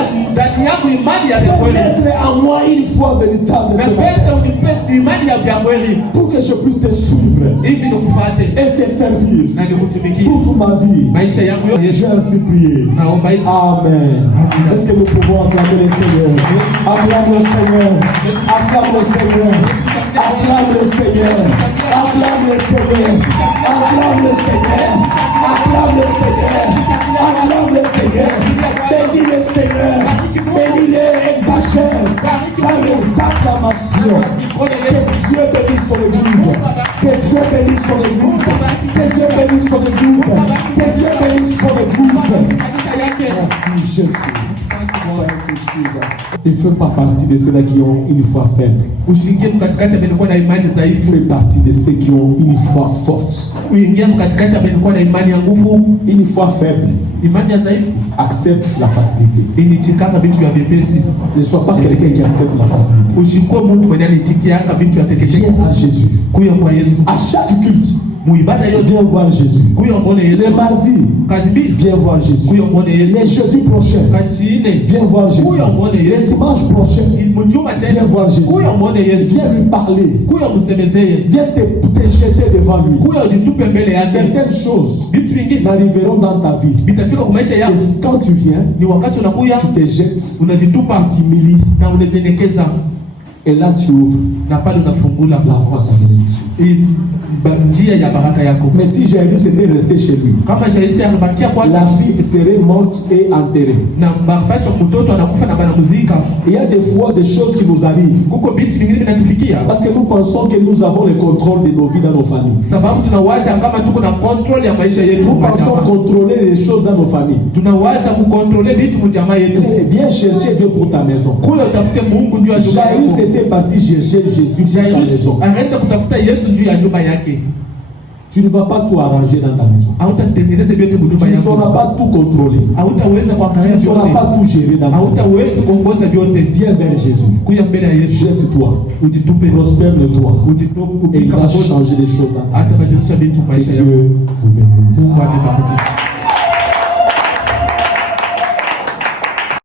naître en moi une foi véritable. Pour que je puisse te suivre et te servir toute ma vie. J'ai ainsi prié. Amen. Est-ce que nous pouvons acclamer le Seigneur? Acclame le Seigneur. Acclame le Seigneur. Acclame le Seigneur. Acclame le Seigneur. Acclame le Seigneur. Acclame le Seigneur. Acclame le Seigneur. Bénis le Seigneur. Bénis-le, exagère dans les acclamations. Que Dieu bénisse son église. Que Dieu bénisse son église. Que Dieu bénisse son église. Que Dieu bénisse son église. Merci Jésus. Il ne fait pas partie de ceux-là qui ont une foi faible. Il fait partie de ceux qui ont une foi forte. Une foi faible accepte la facilité. Ne sois pas quelqu'un qui accepte la facilité. Viens à Jésus. À chaque culte, viens voir Jésus. Le mardi, viens voir Jésus. Le jeudi prochain, viens voir Jésus. Le dimanche prochain, viens voir Jésus. Viens lui parler. Viens te jeter devant lui. Certaines choses n'arriveront dans ta vie. Et quand tu viens, tu te jettes, tu t'humilies. Et là, tu ouvres na pale unafungula la voie de ta bénédiction. njia ya baraka yako. Mais si Jairus était resté chez lui, kama Jairus angebakia kwake, la fille serait morte et enterrée. na bapasha mtoto anakufa na banamuzika. Il y a des fois des choses qui nous arrivent Kuko vitu vingine vinatufikia parce que nous pensons que nous avons le contrôle de nos vies dans nos familles. sababu tunawaza kama tuko na control ya maisha yetu. Nous pensons contrôler les choses dans nos familles. Tunawaza kukontrole vitu mjamaa yetu. Viens chercher Dieu pour ta maison. Kule utafute Mungu juu ya nyumba yako. Jairus était parti chercher Jésus pour sa maison. Aenda kutafuta Yesu juu ya nyumba yake. Tu ne vas pas tout arranger dans ta maison. Hautatengeneza vyote Tu nyumba ne yako. sauras pas tout contrôler. Hautaweza Tu kuangalia ne sauras vyote. pas tout gérer dans ta maison. Hautaweza kuongoza vyote. Viens vers Jésus. Kuya mbele ya Yesu. Jette-toi. Ujitupe. Prospère-le-toi. Ujitupe. Et il va changer les choses dans ta Hata maison. badilisha vitu Que maisha yako. Dieu vous bénisse. Mungu amebariki.